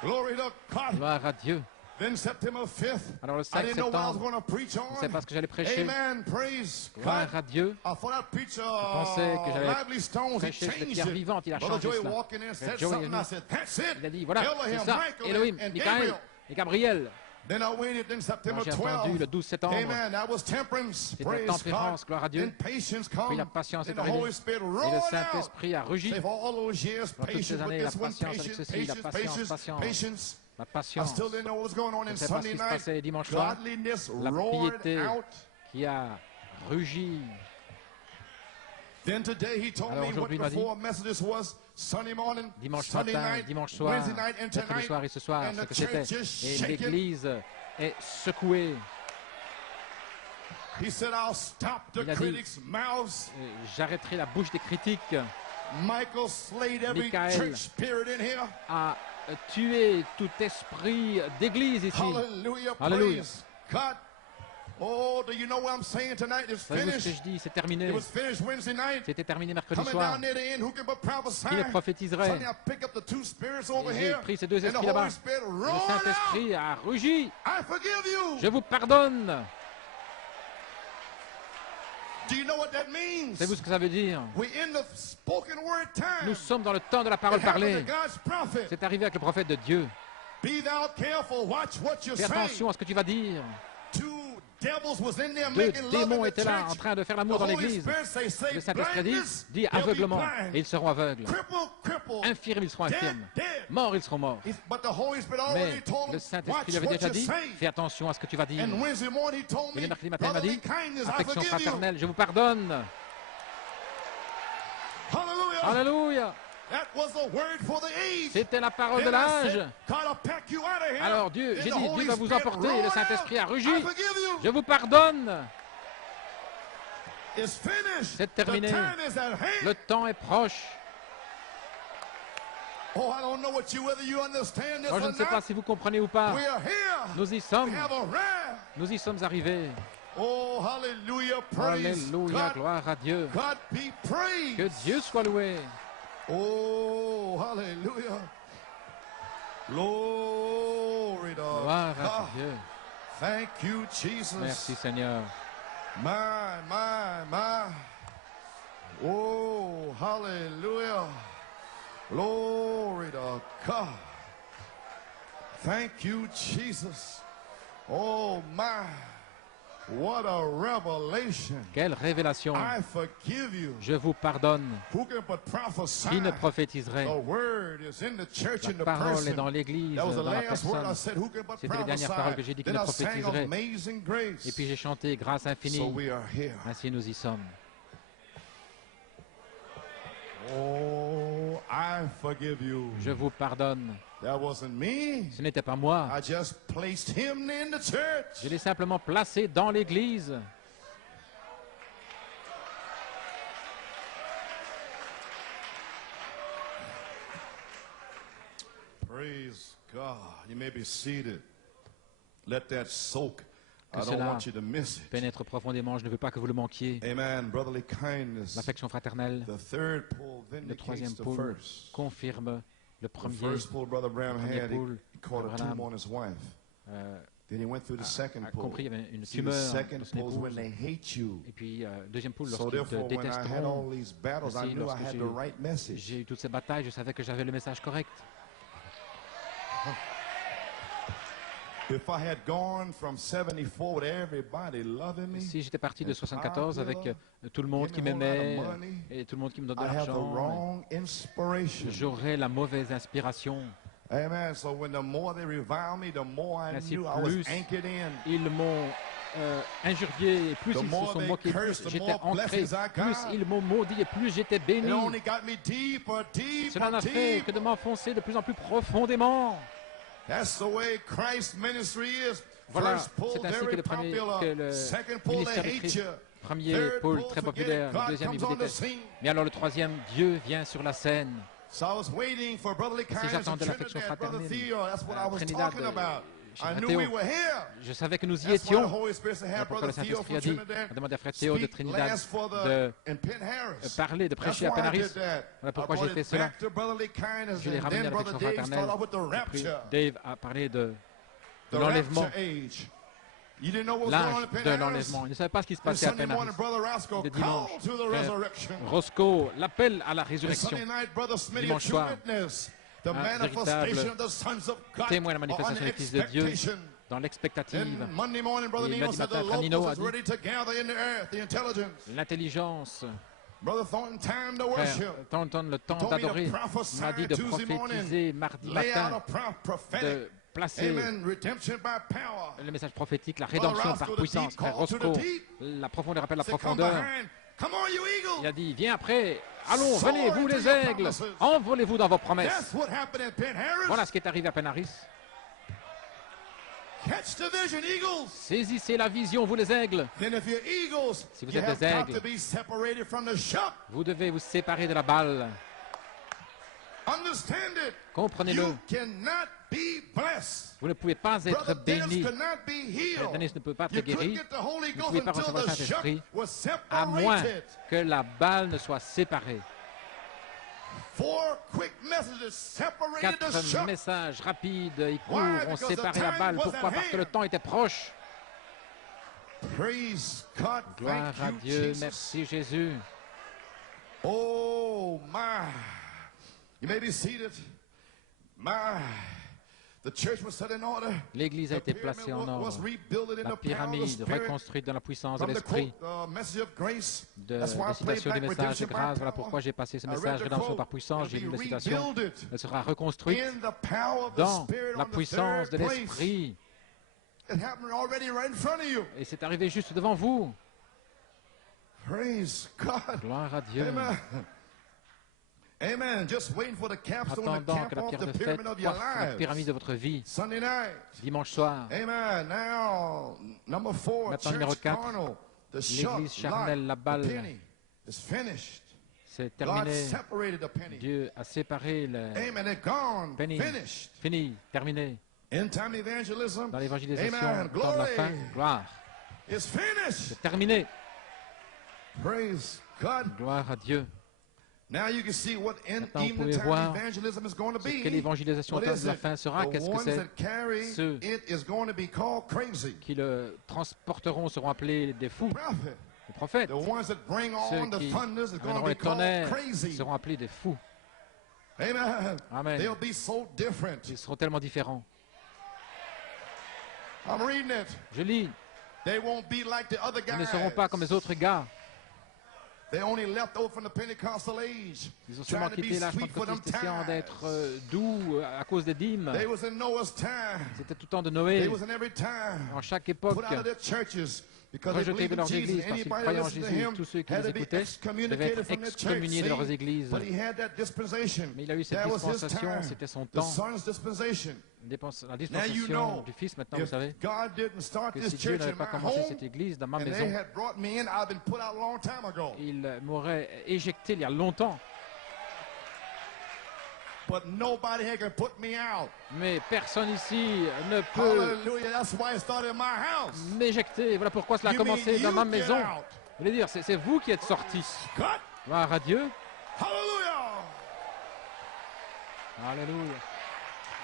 Glory to God. Gloire à Dieu. Then September 5th, Alors le I 5 didn't know what I was septembre, going to preach je ne sais on. pas ce que j'allais prêcher. Amen. Praise Gloire God. à Dieu. I thought I'd preach pensais que j'allais lively stones. He prêcher sur les changed pierres it. vivantes. Il a Brother changé Joey cela. walked in and said Frère Joey est something. I venu. said, that's it. Il a dit, voilà, c'est Elohim, ça. Michael, Elohim, and Michael Gabriel. et Gabriel. Then I waited. Then September Alors, j'ai entendu 12th. le 12 septembre. Amen. That was temperance. C'était Praise tempérance, God. gloire à Dieu. Then patience come. Puis la patience Then est the arrivée. Holy Spirit Et le roared out. Saint-Esprit a rugi. Say, for all those years, Dans toutes patience ces with années, la this one, patience avec patience, ceci, la patience, patience, patience, patience. patience. La I patience still didn't know what was going on Je in ne sais pas ce Sunday qui se night. passait dimanche soir. Godliness La roared piété out. qui a rugi. Then today he told Alors me what aujourd'hui, il the m'a dit, four messages was Sunday morning, Dimanche Sunday matin, night, dimanche soir, Wednesday night, and mercredi tonight. soir et ce soir, And ce the que c'était. church is Et shaking. l'Église est secouée. He said, I'll stop the Il a dit, critics' mouths. J'arrêterai la bouche des critiques Michael slayed every Michael. church spirit in here. à tuer tout esprit d'église ici. Hallelujah. Alléluia. Praise God. Oh, do you know what I'm saying tonight? It's Savez-vous ce que finished. je dis? C'est terminé. It was finished Wednesday night. C'était terminé mercredi Coming soir. down near the end, who can but prophesy? Qui le prophétiserait? Sunday, I pick up the two spirits over Et j'ai here. pris ces deux And the esprits là-bas. Holy Spirit Le roared out. Saint-Esprit a rugi. I forgive you. Je vous pardonne. Do you know what that means? Savez-vous ce que ça veut dire? We're in the spoken word time. Nous sommes dans le temps de la parole It happened parlée. to God's prophet. C'est arrivé avec le prophète de Dieu. Be thou careful. Watch what you Fais say. attention à ce que tu vas dire. Two devils was in there Deux making love démons in the étaient là en church. train de faire The l'amour dans Holy l'église. Spirit say Le Saint-Esprit blindness, dit they'll be aveuglement blind. et ils seront aveugles. Cripple. Infirmes, ils seront infirmes. Dead. Morts, ils seront morts. But the Holy Spirit Mais already told le him, Saint-Esprit watch lui avait what déjà you dit, say. fais attention à ce que tu vas dire. And Wednesday morning he told Et le me, mercredi matin, il m'a brotherly dit, kindness, I affection forgive you. fraternelle, je vous pardonne. Hallelujah. Alléluia. That was the word for the age. C'était la parole de Then I l'âge. said, God, I'll pack you out of here. Alors Dieu, Then j'ai the dit, Holy Dieu va vous Spirit emporter. Et le roared Saint-Esprit a out, rugi. I forgive you. Je vous pardonne. It's finished. C'est terminé. The time is at hand. Le temps est proche. Oh, I don't know what you, whether you understand this Moi, je or ne sais pas not. si vous comprenez ou pas. We are here. Nous y sommes. We have arrived. Nous y sommes arrivés. Oh, hallelujah. Praise Alléluia, God. gloire à Dieu. God be praised. Que Dieu soit loué. Oh, hallelujah. Glory to Gloire à God. Dieu. Thank you, Jesus. Merci Seigneur. My. Oh, hallelujah. Glory to God. Thank you, Jesus. Oh, my. What a revelation. Quelle révélation. I forgive you. Je vous pardonne. Who can but prophesy? Qui ne prophétiserait? The word is in the church, in La the parole person. est dans l'église, That was the dans la last word I personne. said. Who can but C'était les dernières paroles que j'ai dit, qui ne prophesy? Then I sang prophétiserait. Amazing Grace. Et puis j'ai chanté grâce So infinie. we are here. Ainsi nous y sommes. Oh, I forgive you. Je vous pardonne. That wasn't me. Ce n'était pas moi. I just placed him in the church. Je l'ai simplement placé dans l'église. Praise God. You may be seated. Let that soak. I Que don't cela want you to miss it. pénètre profondément. Je ne veux pas que vous le manquiez. Amen. Brotherly kindness. L'affection fraternelle. The third pull Le vindicates troisième the pôle first. confirme le The premier. first pull Brother Branham premier had, pull, he caught a Branham, tumor on his wife. euh, Then he went through the second a pull. compris, il y avait une See, the tumeur second dans son pull is when épouse. they hate you. Et puis, deuxième poule, So lorsqu'ils te therefore, when I had détesteront. all these battles, I Ainsi, knew I lorsque had j'ai the right message. j'ai eu toutes ces batailles, je savais que j'avais le message correct. If I had gone from 74 with everybody loving me, Si j'étais parti de and 74 avec popular, tout le monde qui giving me a whole lot m'aimait of money, et tout le monde qui me donnait de I have the l'argent, wrong inspiration. j'aurais la mauvaise inspiration. Amen. So when the more they revile me, the more I Ainsi, knew I was plus anchored in. Ils m'ont injurié, et plus The ils se more sont they moqués, cursed, plus the j'étais more ancré, blessings I plus got. ils m'ont maudit et plus j'étais béni. It only got me deeper, Cela n'a fait que de m'enfoncer de plus en plus profondément. That's the way Christ's ministry is. Voilà, First pull, c'est ainsi very que popular. le Second pull, they ministère de hate Christ, you. premier Third pôle pull, très forget populaire, it. le God deuxième il comes vous on the déteste. scene. Mais alors le troisième, Dieu vient sur la scène. So I was waiting for brotherly kindness in j'attendais l'affection Trinidad, Brother fraternelle, Theo. That's what I was Trinidad, talking about. I chez knew Théo. we were here. Je savais que nous y That's why the étions. Holy Spirit said, Voilà have pourquoi le Brother Theo Saint-Esprit from a dit, Trinidad on demande à frère Théo de speak Trinidad last for de in Penn Harris. parler, de That's prêcher à why Penn I Harris. did that. Voilà pourquoi I j'ai brought fait it cela. back to brotherly kindness, Je l'ai and ramené then à Brother l'affection Dave fraternelle. started off with the Et puis rapture. Dave a parlé de The l'enlèvement, rapture age. You didn't know what was going on l'âge in Penn de Harris? l'enlèvement. Il ne savait pas ce qui se And passait à Sunday Penn morning, Harris. Brother Roscoe Le dimanche, called to the frère resurrection. Roscoe l'appelle à la And résurrection. Sunday night, Brother Smitty, a Dimanche true soir, witness. The un manifestation véritable of the sons of God témoin de la are manifestation on des fils de Dieu expectation. dans l'expectative. And Monday morning, Brother Et Nino lundi said the matin, frère Nino a locals is dit, ready to gather in the earth, the intelligence. L'intelligence, Brother Thornton, time to frère worship. Thornton, le temps told me to d'adorer, prophesy m'a dit de Tuesday morning, prophétiser mardi Lay out matin, a prophetic, de placer amen, redemption by power. le message prophétique, la rédemption par Roscoe, the puissance. deep Frère call to Roscoe, the deep. la profondeur appelle la Say, come profondeur. behind. Come on, you Il eagle. a dit, viens après, allons, Soar venez, vous into les your aigles, promises. envolez-vous dans vos promesses. That's what happened at Penn Harris. Voilà ce qui est arrivé à Penn Harris. Catch the vision, eagles. Saisissez la vision, vous les aigles. Then if you're eagles, Si vous you êtes have des got aigles, to be separated from the shock. Vous devez vous séparer de la balle. Understand it. Comprenez-le. You cannot be blessed. Vous ne pouvez pas être Brother Dennis béni. could not be healed. Dennis ne peut pas être You couldn't guéri. get the Holy Vous ne Ghost pouvez pas until recevoir le the shock Saint-Esprit was à moins separated. que la balle ne soit séparée. 4 quick messages separated the 4 shock. messages rapides et courts Why? ont Because the séparé la time balle. was Pourquoi? at Parce que le hand. temps était proche. Praise God. Gloire Thank à you, Dieu. Jesus. Merci Jésus. Oh my. You may be seated. My. The church was set in order. L'église a The été placée en pyramid was ordre. rebuilt in La the power of the pyramide Spirit. reconstruite dans la puissance de From the l'Esprit. quote, message of grace. De That's why la I played citation du back message de redemption by grâce. Voilà power. pourquoi j'ai passé ce I read message the rédemption quote. par puissance. J'ai It'll lu be la citation. rebuilded Elle sera reconstruite in the power of the dans Spirit la on the puissance de third place. l'Esprit. It happened already right in front of you. Et c'est arrivé juste devant vous. Praise God. Gloire à Dieu. Amen. Amen. Just waiting for the capstone to Attendant cap que la off pierre the de fête pyramid of your coiffe la lives. pyramide de votre vie. Sunday night. Dimanche soir, Amen. Now, number 4, Maintenant, numéro church 4, carnal. The shot, l'église charnelle, la lot, balle. the penny is finished. C'est God terminé. separated the penny. Dieu a séparé le Amen. They're gone. penny. Finished. Fini, terminé. End time evangelism. Dans l'évangélisation, Amen. au temps de la fin, Glory. gloire. It's finished. C'est terminé. Praise God. Gloire à Dieu. Now you can see what Maintenant, vous even pouvez time voir evangelism is going to ce be. que l'évangélisation au What temps is de la it? fin sera. The Qu'est-ce que ones c'est? that carry Ceux it is going to be called crazy. Qui le transporteront seront appelés des fous, Prophet. des prophètes. The ones that bring Ceux on the qui thunders is going to amèneront be les called tonnerres crazy. seront appelés des fous. Amen. Amen. They'll be so different. Ils seront tellement différents. I'm reading it. Je lis, They won't be like the other ils guys. ne seront pas comme les autres gars. They only left over from the Pentecostal age. Ils ont seulement Trying to be quitté l'âge sweet for them pentecôtiste essayant times. d'être doux à cause des dîmes. They was in Noah's time. C'était tout le temps de They Noé, was in every time. en chaque époque, Put out of their churches because they rejetés believed de in leurs Jesus. églises parce qu'ils Anybody croyaient en listening to Jésus. him Tous ceux qui had les to be écoutaient devaient excommunicated être from their church. excommuniés de leurs See? églises. But he had that dispensation. Mais il a eu cette That was his dispensation, time. c'était son The temps. Son's dispensation. La Now you dispensation know, du Fils, maintenant, vous if savez, God didn't start que this si Dieu church n'avait in pas my commencé home, cette église dans ma and they maison, had brought me in, I've been put out a long time ago. il m'aurait éjecté il y a longtemps. But nobody here can put me out. Mais personne ici ne peut Hallelujah. That's why it started in my house. m'éjecter. Voilà pourquoi cela a You mean commencé dans you ma get maison. out. Je voulais dire, c'est vous qui êtes sortis. Cut. Gloire à Dieu. Hallelujah. Alléluia.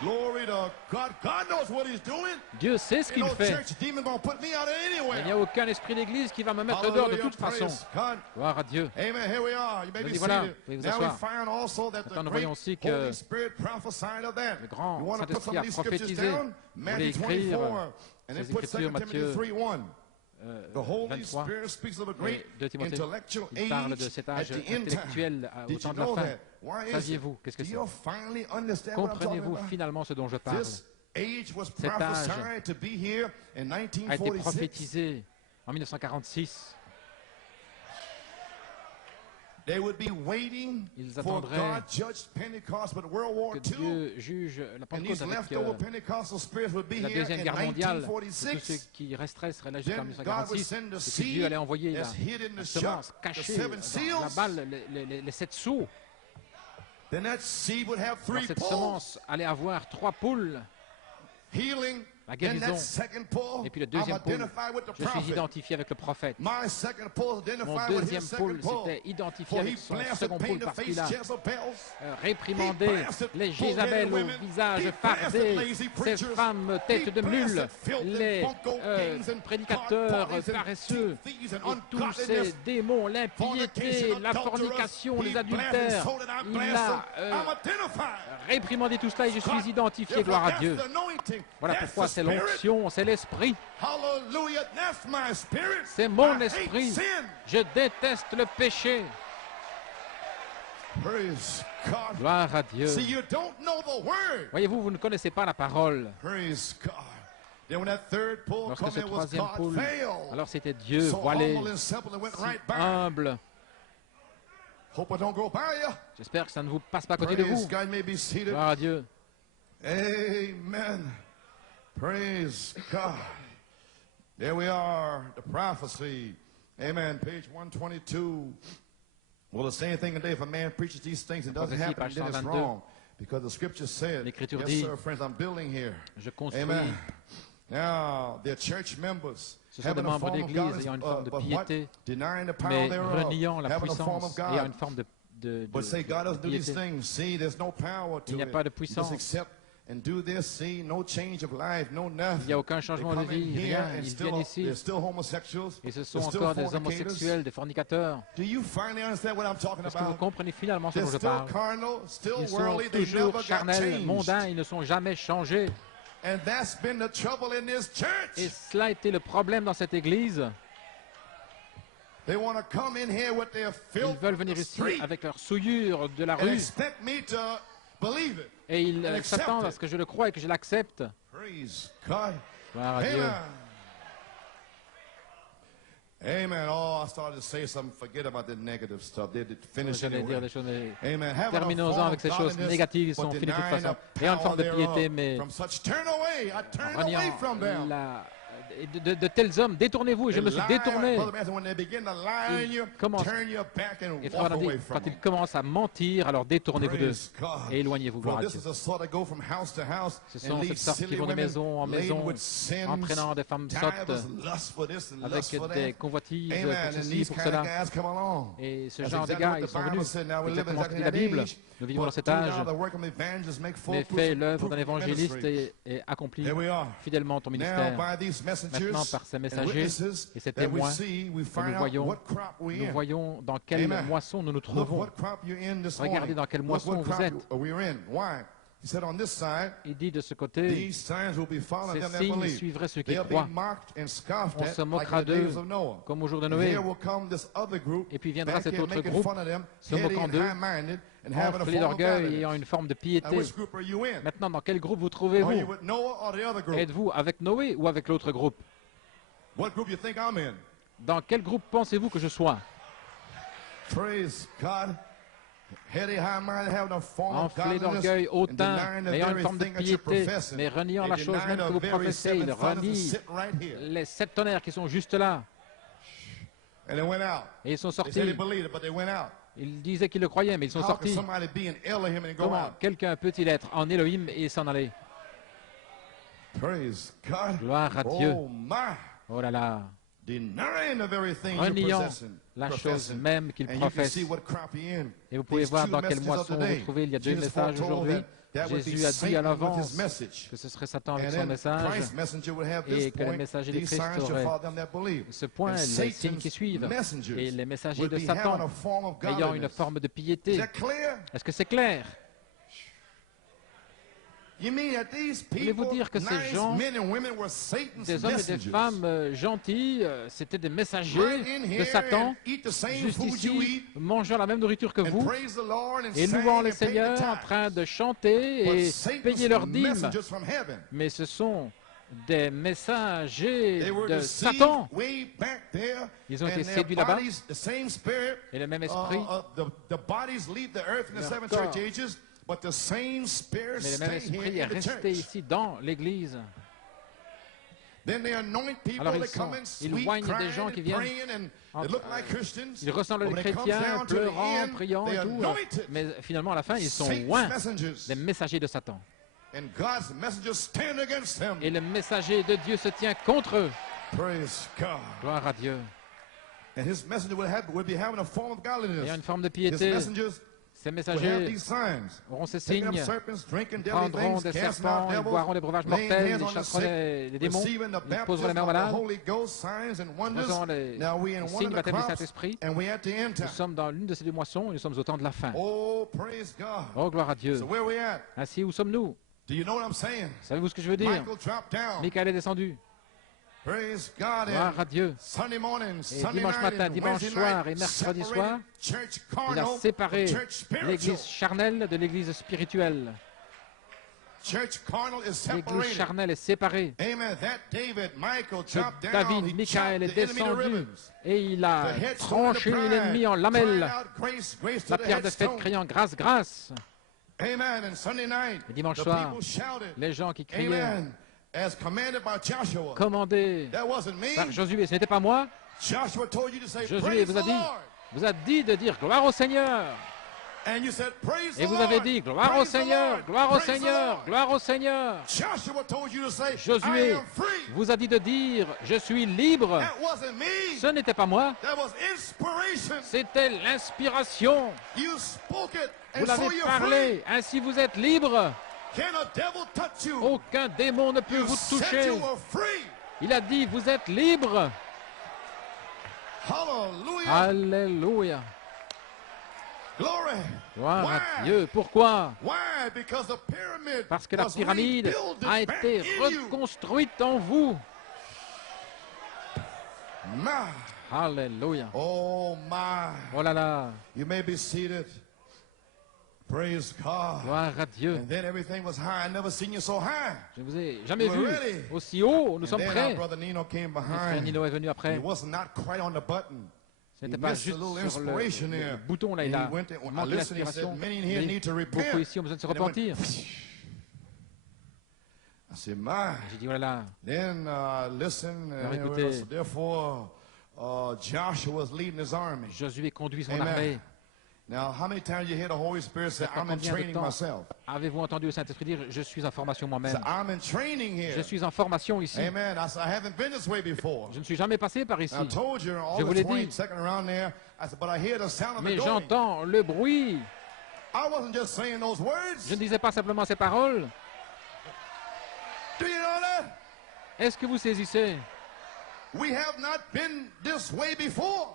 Glory to God. God knows what he's doing. Dieu sait ce Ain't qu'il no fait. church demon gonna put me out Il n'y anywhere. a aucun esprit d'église qui va me mettre dehors de toute façon. Praise God. Gloire à Dieu. Amen. Here we are. You may be Nous y voilà. seated. Veuillez vous Now we asseoir. find also that Maintenant, the nous great voyons aussi que Holy Spirit prophesied of that. le grand You want to put some Saint-Esprit of a these scriptures prophétisé. down? Vous Matthew voulez écrire 24, and then ces put 2 écritures, Timothy Matthieu 3:1. The Holy 23 Spirit speaks of a et great 2 Timothée. intellectual Il parle de age cet at âge the end time. intellectuel au Did temps you de la know fin. that? Why is it? Saviez-vous, qu'est-ce que Do c'est? you finally understand what I'm talking Comprenez-vous about? finalement ce dont je parle? This age was Cet âge prophesied to be here in A été 1946. prophétisé en 1946. They would be waiting Ils for attendraient God judged Pentecost, but World War Que II, Dieu juge la and Pentecôte these avec leftover Pentecostal spirits would be la here Deuxième in Guerre mondiale. Que tous ceux 1946. qui resteraient seraient là jusqu'en Then God would 1946. send the Et que Dieu seed allait envoyer that's hid in la the semence shop, the cachée 7 dans la seals. balle, les 7 sceaux. Then that seed would have Alors 3 cette poles, semence allait avoir 3 poules. healing. La Then guérison. that second pole, Et puis le I'm deuxième pôle, identified with the je suis prophet. identifié avec le prophète. My second pole is Mon identified with deuxième his second pôle pole. s'était identifié For he avec son blasted second pain pôle to parce face qu'il a Jezebels. réprimandé He blasted les bull-headed Jézabel au women. visage He fardé, blasted lazy ces preachers. femmes têtes de He mule, blasted filthy les bunco kings and prédicateurs parties and paresseux, thieves and et tous ungodliness, ces démons, l'impiété, fornication, la adulterers. fornication, He les blasted adultères. so that I Il blast a them. I'm identified. réprimandé tout cela et je God, suis identifié, therefore, gloire à that's Dieu. the anointing. Voilà That's pourquoi the c'est Spirit. l'onction, c'est l'esprit, Hallelujah. That's my spirit. c'est mon I hate esprit. sin. Je déteste le péché. Praise God. Gloire à Dieu. See, you don't know the word. Voyez-vous, vous ne connaissez pas la parole. Praise God. Then when that third pole Lorsque come, ce it was troisième God pôle, failed. alors c'était Dieu So voilé, humble and simple, it went si right by. humble. Hope I don't go by you. J'espère que ça ne vous passe pas à côté de Praise vous. God, may be seated. Gloire à Dieu. Amen. Praise God. There we are, the prophecy. Amen. Page 122. Well, the same thing today. If a man preaches these things and doesn't Prophétie, happen, page then it's 122. wrong. Because the scripture said, L'Écriture yes, dit, sir, friends, I'm building here. Je construis. Amen. Now, they're church members. Ce sont des having a membres form of d'église godliness, ayant une forme de but what? piété, Denying the power mais thereof. reniant la Having a form of puissance, ayant God. une forme de But say God doesn't do these piété. things. See, there's no power to Il n'y a it. pas de You puissance. just accept and do this. See, no change of life, no nothing. Il n'y a aucun changement de They come in vie, here rien. and Ils still- viennent ici they're still homosexuals. et ce sont They're still encore des fornicators. homosexuels, des fornicateurs. Do you finally understand what I'm talking Est-ce que vous about? comprenez finalement ce They're dont je still parle? carnal, still Ils sont worldly. They never toujours got charnels, changed. mondains, ils ne sont jamais changés. And that's been the trouble in this church. Et cela a été le problème dans cette église. They want to come in here with their Ils filth veulent from venir the ici street avec leur souillure de la and rue expect me to believe it. et ils and accept s'attendent à it. ce que je le croie et que je l'accepte. Praise God. Gloire à Dieu. Amen. Amen. Oh, I started to say something. Forget about the negative stuff. They did finish J'allais dire anyway. des choses, mais Amen. Having a terminons-en form avec of ces choses godliness, négatives, ils but sont finies de toute denying façon. the Ayant une power forme de thereof. piété, mais From such turn away. I turn away reniant from them. de tels hommes, détournez-vous. Et je me suis détourné. Et Frère Branham dit, quand ils commencent à mentir, alors détournez-vous d'eux et éloignez-vous, gloire à Dieu. Ce sont cette sorte qui vont de maison en maison, entraînant des femmes sottes avec des convoitises pour ceci, pour cela. Et ce genre de gars, ils sont venus, exactement ce que dit la Bible. Nous vivons dans cet âge, mais fais l'œuvre d'un évangéliste et accomplis fidèlement ton ministère. Maintenant, par ces messagers et ces témoins, nous voyons dans quelle moisson nous nous trouvons. Regardez dans quelle moisson vous êtes. Il dit de ce côté, ces signes suivraient ceux qui croient. On se moquera d'eux comme au jour de Noé. Et puis viendra cet autre groupe, se moquant d'eux, enflés d'orgueil et ayant une forme de piété. Maintenant, dans quel groupe vous trouvez-vous? Êtes-vous avec Noé ou avec l'autre groupe? Dans quel groupe pensez-vous que je sois? Enflé d'orgueil, hautain, ayant une forme de piété, mais reniant la chose même que vous professez. Il renie les 7 tonnerres qui sont juste là. Et ils sont sortis. Ils disaient qu'ils le croyaient, mais ils sont sortis. Comment quelqu'un peut-il être en Elohim et s'en aller? Gloire à Dieu. Oh là là. Reniant la chose même qu'il professe. Et vous pouvez voir dans quelle moisson vous vous trouvez. Il y a 2 messages aujourd'hui. Jésus a dit à l'avance que ce serait Satan avec son message et que les messagers de Christ auraient ce point, les signes qui suivent. Et les messagers de Satan ayant une forme de piété. Est-ce que c'est clair? Voulez-vous dire que ces gens, des hommes et des femmes gentils, c'était des messagers de Satan, juste ici, mangeant la même nourriture que vous, et louant les seigneurs, en train de chanter et payer leurs dîmes? Mais ce sont des messagers de Satan. Ils ont été séduits là-bas, et le même esprit, mais le même esprit est resté ici dans l'Église. Alors ils oignent des gens qui viennent, ils ressemblent à des chrétiens, pleurant, priant et tout, mais finalement à la fin ils sont oints, des messagers de Satan. Et le messager de Dieu se tient contre eux. Gloire à Dieu. Et une forme de piété. Ces messagers auront ces signes, prendront des serpents, ils boiront des breuvages mortels, ils chasseront les démons, ils poseront les mains aux malades, nous aurons les signes baptême du Saint-Esprit. Nous sommes dans l'une de ces 2 moissons et nous sommes au temps de la fin. Oh, gloire à Dieu. Ainsi, où sommes-nous? Savez-vous ce que je veux dire? Michael est descendu. Gloire à Dieu. Et dimanche matin, dimanche soir et mercredi soir, il a séparé l'église charnelle de l'église spirituelle. L'église charnelle est séparée. David, Michael est descendu et il a tranché l'ennemi en lamelles. La pierre de fête criant grâce, grâce. Et dimanche soir, les gens qui criaient, commandé par Josué, ce n'était pas moi. Josué vous a dit de dire gloire au Seigneur. Et vous avez dit gloire au Seigneur, gloire au Seigneur, gloire au Seigneur. Josué vous a dit de dire je suis libre. Ce n'était pas moi. C'était l'inspiration. Vous l'avez parlé, ainsi vous êtes libre. Aucun démon ne peut vous toucher. Il a dit, vous êtes libre. Alléluia. Gloire à Dieu. Pourquoi? Parce que la pyramide a été reconstruite en vous. Alléluia. Oh là là. Gloire à Dieu. Je ne vous ai jamais vu aussi haut. Nous sommes prêts. Frère Nino est venu après. Ce n'était pas juste sur le bouton là. Il a manqué l'inspiration. Beaucoup ici ont besoin de se repentir. J'ai dit, voilà. Alors écoutez, Josué conduit son armée. Avez-vous entendu le Saint-Esprit dire, je suis en formation moi-même? Je suis en formation ici. Je ne suis jamais passé par ici. Je vous l'ai dit. Mais j'entends le bruit. Je ne disais pas simplement ces paroles. Est-ce que vous saisissez?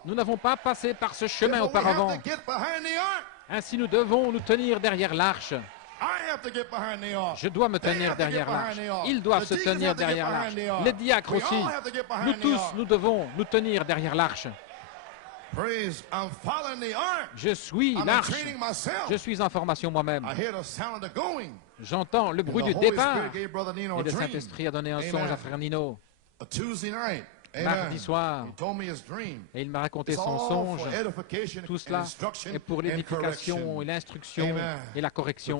Nous n'avons pas passé par ce chemin auparavant. Ainsi, nous devons nous tenir derrière l'arche. Je dois me tenir derrière l'arche. Ils doivent se tenir derrière l'arche. Les diacres aussi. Nous tous, nous devons nous tenir derrière l'arche. Je suis l'arche. Je suis en formation moi-même. J'entends le bruit du départ. Et le Saint-Esprit a donné un songe à Frère Nino. Mardi soir, et il m'a raconté son songe. Tout cela est pour l'édification et l'instruction et la correction.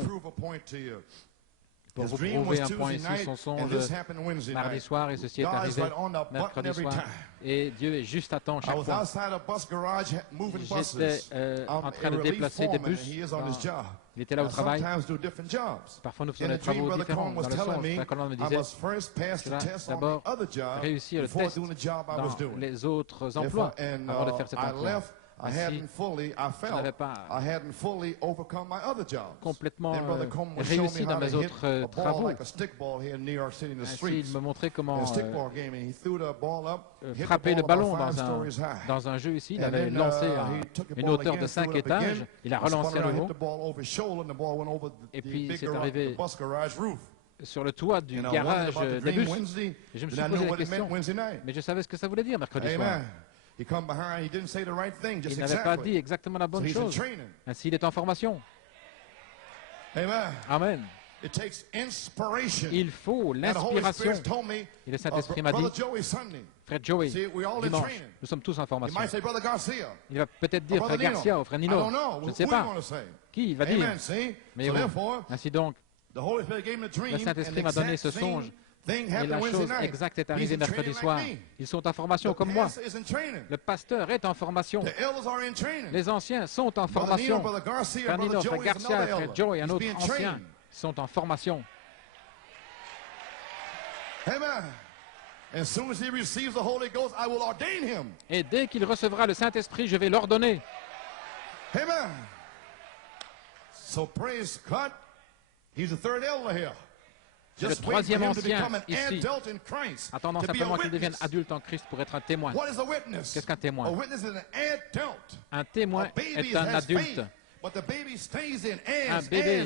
Pour vous prouver un point ici, son songe mardi soir, et ceci est arrivé mercredi soir. Et Dieu est juste à temps chaque fois. J'étais en train de déplacer des bus. Il était là au travail. Parfois, nous faisons des travaux différents dans le songe. La colonne me disait, je dois d'abord réussir le test dans les autres emplois avant de faire cet emploi. Ainsi, je n'avais pas complètement réussi dans mes autres travaux. Ainsi, il me montrait comment frapper le ballon dans un jeu ici. Il avait lancé une hauteur de 5 étages. Il a relancé à nouveau. Et puis, c'est arrivé sur le toit du garage des bus. Et je me suis posé la question, mais je savais ce que ça voulait dire mercredi soir. Il n'avait pas dit exactement la bonne chose. Ainsi, il est en formation. Amen. Il faut l'inspiration. Et le Saint-Esprit m'a dit, Frère Joey, dimanche, nous sommes tous en formation. Il va peut-être dire Frère Garcia ou Frère Nino. Je ne sais pas. Qui il va dire? Mais ainsi donc, le Saint-Esprit m'a donné ce songe. Et la chose exacte est arrivée mercredi soir. Ils sont en formation comme moi. Le pasteur est en formation. Les anciens sont en formation. Frère Nino, Frère Garcia, Frère Joe et un autre ancien sont en formation. Et dès qu'il recevra le Saint-Esprit, je vais l'ordonner. Amen. So praise God. He's the third elder here. C'est le troisième ancien ici, attendant simplement qu'il devienne adulte en Christ pour être un témoin. Qu'est-ce qu'un témoin? Un témoin est un adulte. Un bébé,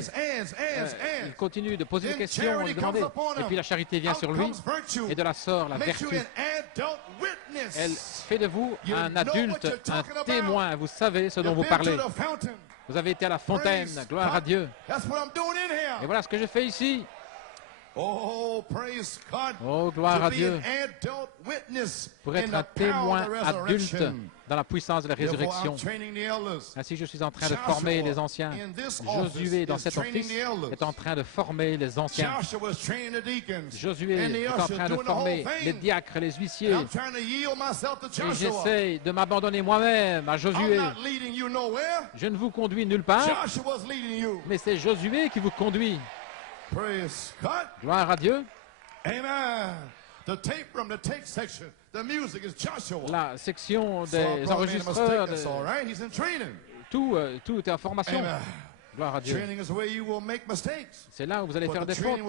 il continue de poser des questions, de demander, et puis la charité vient sur lui, et de la sort, la vertu. Elle fait de vous un adulte, un témoin. Vous savez ce dont vous parlez. Vous avez été à la fontaine, gloire à Dieu. Et voilà ce que je fais ici. Oh, gloire à Dieu, pour être un témoin adulte dans la puissance de la résurrection. Ainsi, je suis en train de former les anciens. Josué, dans cet office, est en train de former les anciens. Josué est en train de former les diacres, les huissiers. Et j'essaie de m'abandonner moi-même à Josué. Je ne vous conduis nulle part, mais c'est Josué qui vous conduit. Gloire à Dieu. La section des enregistreurs, tout est en formation. Gloire à Dieu. C'est là où vous allez faire des fautes.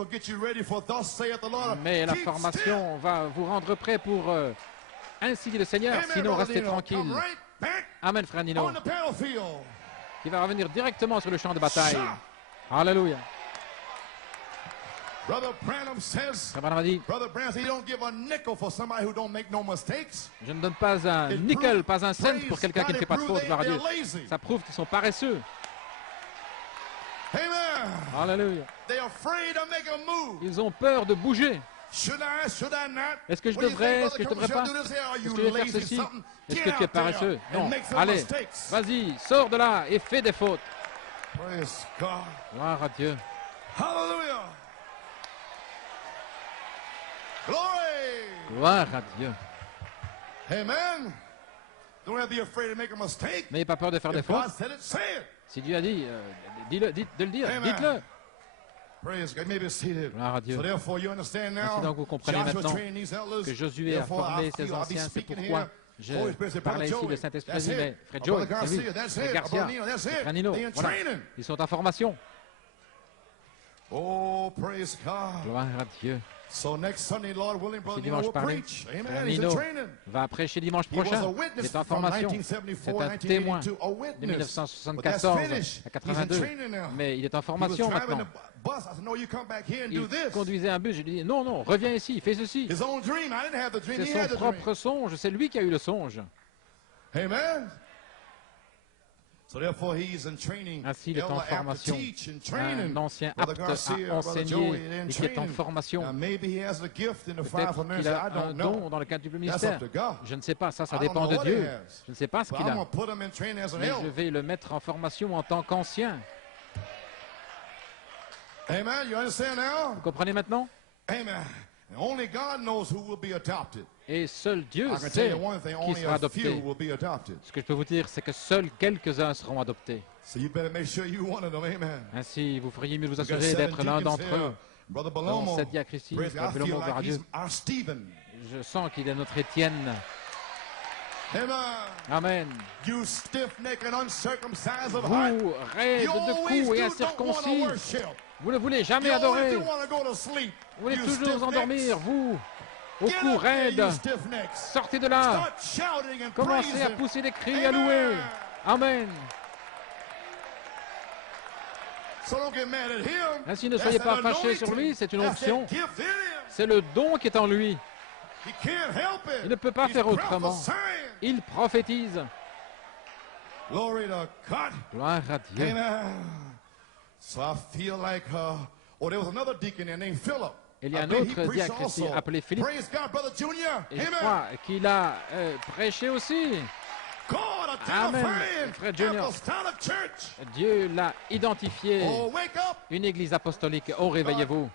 Mais la formation va vous rendre prêt pour ainsi dit le Seigneur, sinon restez tranquille. Amen, frère Nino. Qui va revenir directement sur le champ de bataille. Alléluia. Brother Branham says, je ne donne pas un nickel, pas un cent pour quelqu'un qui ne fait pas de faute, gloire à Dieu. Ça prouve qu'ils sont paresseux. Alléluia. Ils ont peur de bouger. Est-ce que je devrais, est-ce que je ne devrais pas? Est-ce que je vais faire ceci? Est-ce que tu es paresseux? Non. Allez, vas-y, sors de là et fais des fautes. Gloire à Dieu. Hallelujah. Gloire à Dieu. Amen. Don't have to be afraid to make a mistake. N'ayez pas peur de faire des If fautes. God said it, say it. Si Dieu a dit, de le dire, dites-le. Praise God. Maybe seated. Gloire à Dieu. So therefore, you understand Ainsi now. donc vous comprenez Joshua maintenant trained these elders. que Josué a Therefore, formé I ses feel I'll be anciens. C'est speaking pourquoi here. je Holy Spirit said, parlais Brother ici de Joey, Saint-Esprit. that's Mais it. Frère Brother Joe, c'est lui. Garcia, that's Frère it. Garcia, Brother Nino, that's it. Frère Nino, They in voilà. training. Ils sont en formation. Oh, praise God. Gloire à Dieu. So next Sunday, Lord willing, Brother Si Nino dimanche will parlé, preach. Frère Amen. He's in Nino training. va prêcher dimanche He was prochain. a Il witness est en from formation. 1974, C'est un témoin 1982, a de witness. But that's 1974 finished. à He's in 82. training now. Mais il est en He was formation driving maintenant. the bus. I said, no, you come back here and do Il this. conduisait un bus. Je lui ai dit, non, non, reviens ici, fais ceci. His own dream. I didn't have the dream. C'est He son had the dream. propre songe. C'est lui qui a eu le songe. Amen. So therefore, he's in training. Ainsi, il est en Elder apte to formation. teach and training. Un ancien Brother apte à Garcia, Brother enseigner Joey, et in qui est en training. formation. Now, maybe he has a gift in the Peut-être fivefold qu'il ministry. a I un don't don know. dans le cadre du That's ministère. up to God. Je ne sais pas, ça I don't dépend know de what Dieu. he has. Je ne sais pas ce But qu'il I'm a. going to put him in training as an Mais je elder. vais le mettre en formation en tant qu'ancien. Amen. You understand now? Vous comprenez maintenant? Amen. And only God knows who will be adopted. Et seul Dieu I can tell sait you one thing, qui only sera a few adopté. will be adopted. Ce que je peux vous dire, c'est que seuls quelques-uns seront adoptés. So you better make sure you're one of them. Amen. Ainsi, vous feriez mieux de vous We got assurer 7 d'être l'un deacons d'entre here. eux. Brother Nous Belomo, avons 7 diacres ici. praise Frère God, I feel Belomo, gloire à like he's Dieu. our Stephen. Je sens qu'il est notre Étienne. Amen. Amen. You stiff-necked and uncircumcised of heart. Vous, raides You de always cou do et don't want to incirconcis, worship. vous ne voulez jamais You always adorer. do want to go to sleep. Vous voulez You toujours vous stiff-necks. endormir, vous, au Get cou up there, raide. you stiff-necks. Sortez de là. Start shouting and Commencez à praising. pousser des cris, à Amen. louer. Amen. So don't get mad at him. Ainsi, ne That's soyez pas an fâchés sur anointing. lui, c'est une That's that onction. gift in him. C'est le don qui est en lui. He can't help it. Il ne peut pas He's faire autrement. prophesying. Il prophétise. Glory to God. Gloire à Dieu. Amen. So I feel like, there was another deacon there named Philip. Il y a I un believe he autre preached diacre ici also. appelé Philippe. Praise God, Brother Junior. Et je Amen. crois qu'il a prêché aussi. God Amen. identifying Frère Junior. apostolic church. Dieu l'a identifié. Oh, wake up. Une église apostolique. Oh, réveillez-vous.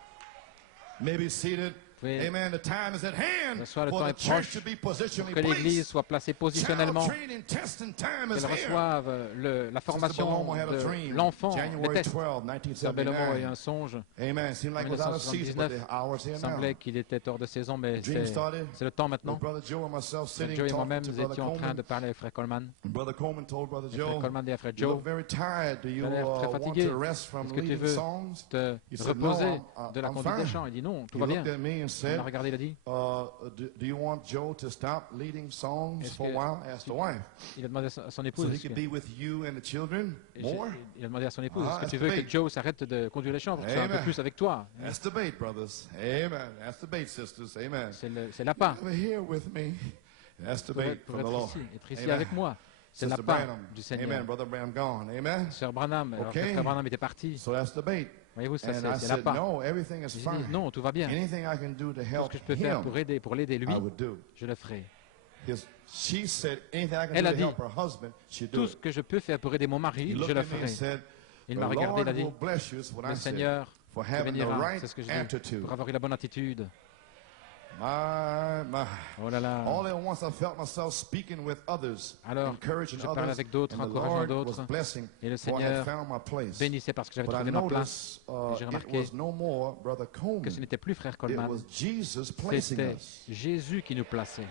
Maybe seated. Oui. Amen. The time is at hand Ce soir, le for temps the est church proche to be positionally que l'Église placed. soit placée Child positionnellement, training, testing time is qu'elle here. reçoive la Sister formation Belomo had a de dream. l'enfant, le January test. 12, Sœur Belomo a eu 1979. un songe. Amen. Seemed like it was out of season, but the hour's Il here now. semblait qu'il était hors de saison, mais Dream started. c'est le temps maintenant. With Brother Joe and myself sitting Joe et talking moi-même, to nous Brother étions en train Coleman. de parler avec Frère Coleman. Brother Coleman told Brother Et Frère Joe, Coleman dit à Frère you Joe, look very tired. Do you tu as l'air très want fatigué. to rest from Est-ce que tu leading veux songs? te He said, reposer "No, de la I'm conduite des fine." chants? Il dit non, tout He va bien. looked at me and Il said, m'a regardé, il a dit, do you want Joe to stop leading songs Est-ce for a que while? Asked the wife. il a demandé à son So épouse, he est-ce could que- be with you and the children more? il a demandé à son épouse, Ah, est-ce que tu that's veux the que bait. Joe s'arrête de conduire les chants pour que tu sois un peu Amen. plus avec toi? That's the bait, brothers. Amen. That's the bait, sisters. Amen. C'est l'appât. Over here with me. That's the Pour bait être, from the Lord. être ici Amen. avec moi. C'est Sister l'appât Branham. du Seigneur. Amen. Brother Branham gone. Amen. Sœur Branham, alors que Okay. Frère Branham était parti. So that's the bait. Voyez-vous, ça And I c'est said, l'appât. no, everything is J'ai dit, fine. non, tout va bien. Anything I can do to Tout ce help que je peux faire him, pour l'aider lui, I would do. je le ferai. She said, anything I can Elle do a to dit, help her husband, she'd do Tout ce it. que je peux faire pour aider mon He mari, je looked le at me and ferai. said, Il the m'a regardé, il Lord a dit, will bless you, is what le I said, Seigneur for te having the bénira, right c'est ce que je dis, attitude. pour avoir eu la bonne attitude. My. Oh là là. All at once I felt myself speaking with others, Alors, encouraging je parlais others, avec d'autres, and the encourageant Lord d'autres, was blessing, et le for I had Seigneur found my place. Bénissez parce que j'avais But I trouvé ma place. noticed J'ai it remarqué was no more Brother Coleman. que ce n'était plus Frère It Coleman, was Jesus placing c'était us. Jésus qui nous plaçait.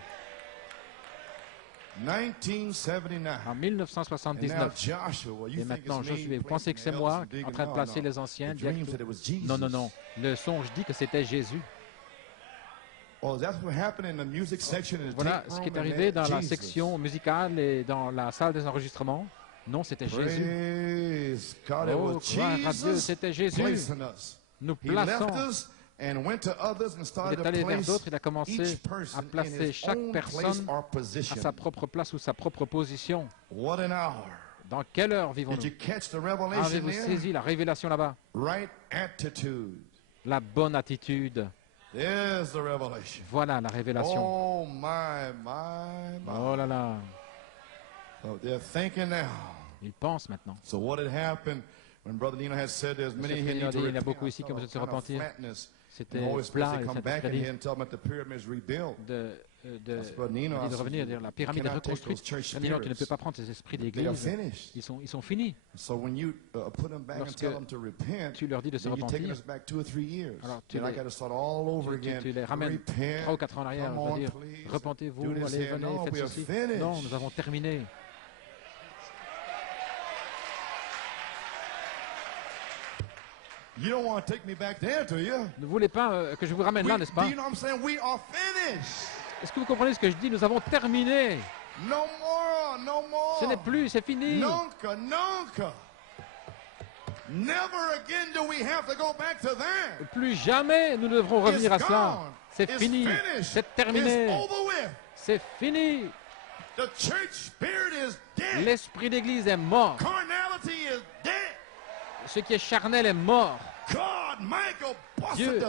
1979. En And now 1979. Joshua, you Et think maintenant, it's me Josué, vous placing pensez que the c'est elders moi and en deacons? train de No, placer no. les anciens The dream diacres? said it was Jesus. Non, non, non. Le songe dit que c'était Jésus. Oh, that's what happened in the music section in the Voilà tape ce room qui est and arrivé that dans la Jesus. section musicale et dans la salle des enregistrements. Non, c'était Jésus. Praise God, it Oh, was gloire à Dieu, Jesus c'était Jésus. placing us. Nous He left plaçons. us and went to others and Il started est to allé vers place d'autres, il a commencé each person à in placer his chaque own place personne or à position. sa propre place ou sa propre position. What an hour. Dans quelle heure Did vivons-nous? you catch the revelation Avez-vous there? saisi la révélation là-bas? Right attitude. La bonne attitude. There's the revelation. Voilà la révélation. Oh my, my, my. Oh là là. So they're thinking now. Il pense maintenant. So what had happened when Brother Nino had said there's many Frère here Nino need to dit, il y en a repent. beaucoup ici I qui ont felt besoin de se kind of repentir. flatness c'était plat et Saint-Esprit dit de revenir, dire la pyramide est reconstruite. Nino qui ne peut pas prendre ces esprits d'église, ils sont finis. Lorsque tu leur dis de se repentir, alors tu les ramènes 3 ou 4 ans en arrière, on va dire, repentez-vous, allez, venez, faites ceci. Non, nous avons terminé. You don't want to take me back there, do you? Ne voulez pas que je vous ramène là, n'est-ce pas? Do you know what I'm saying? We are finished. Est-ce que vous comprenez ce que je dis? Nous avons terminé. No more, no more. Ce n'est plus, c'est fini. Nunca, nunca. Never again do we have to go back to that. Plus jamais nous ne devrons revenir à cela. C'est fini, c'est terminé, c'est fini. The church spirit is dead. L'esprit d'église est mort. Carnality is dead. Ce qui est charnel est mort. God, Michael, Dieu,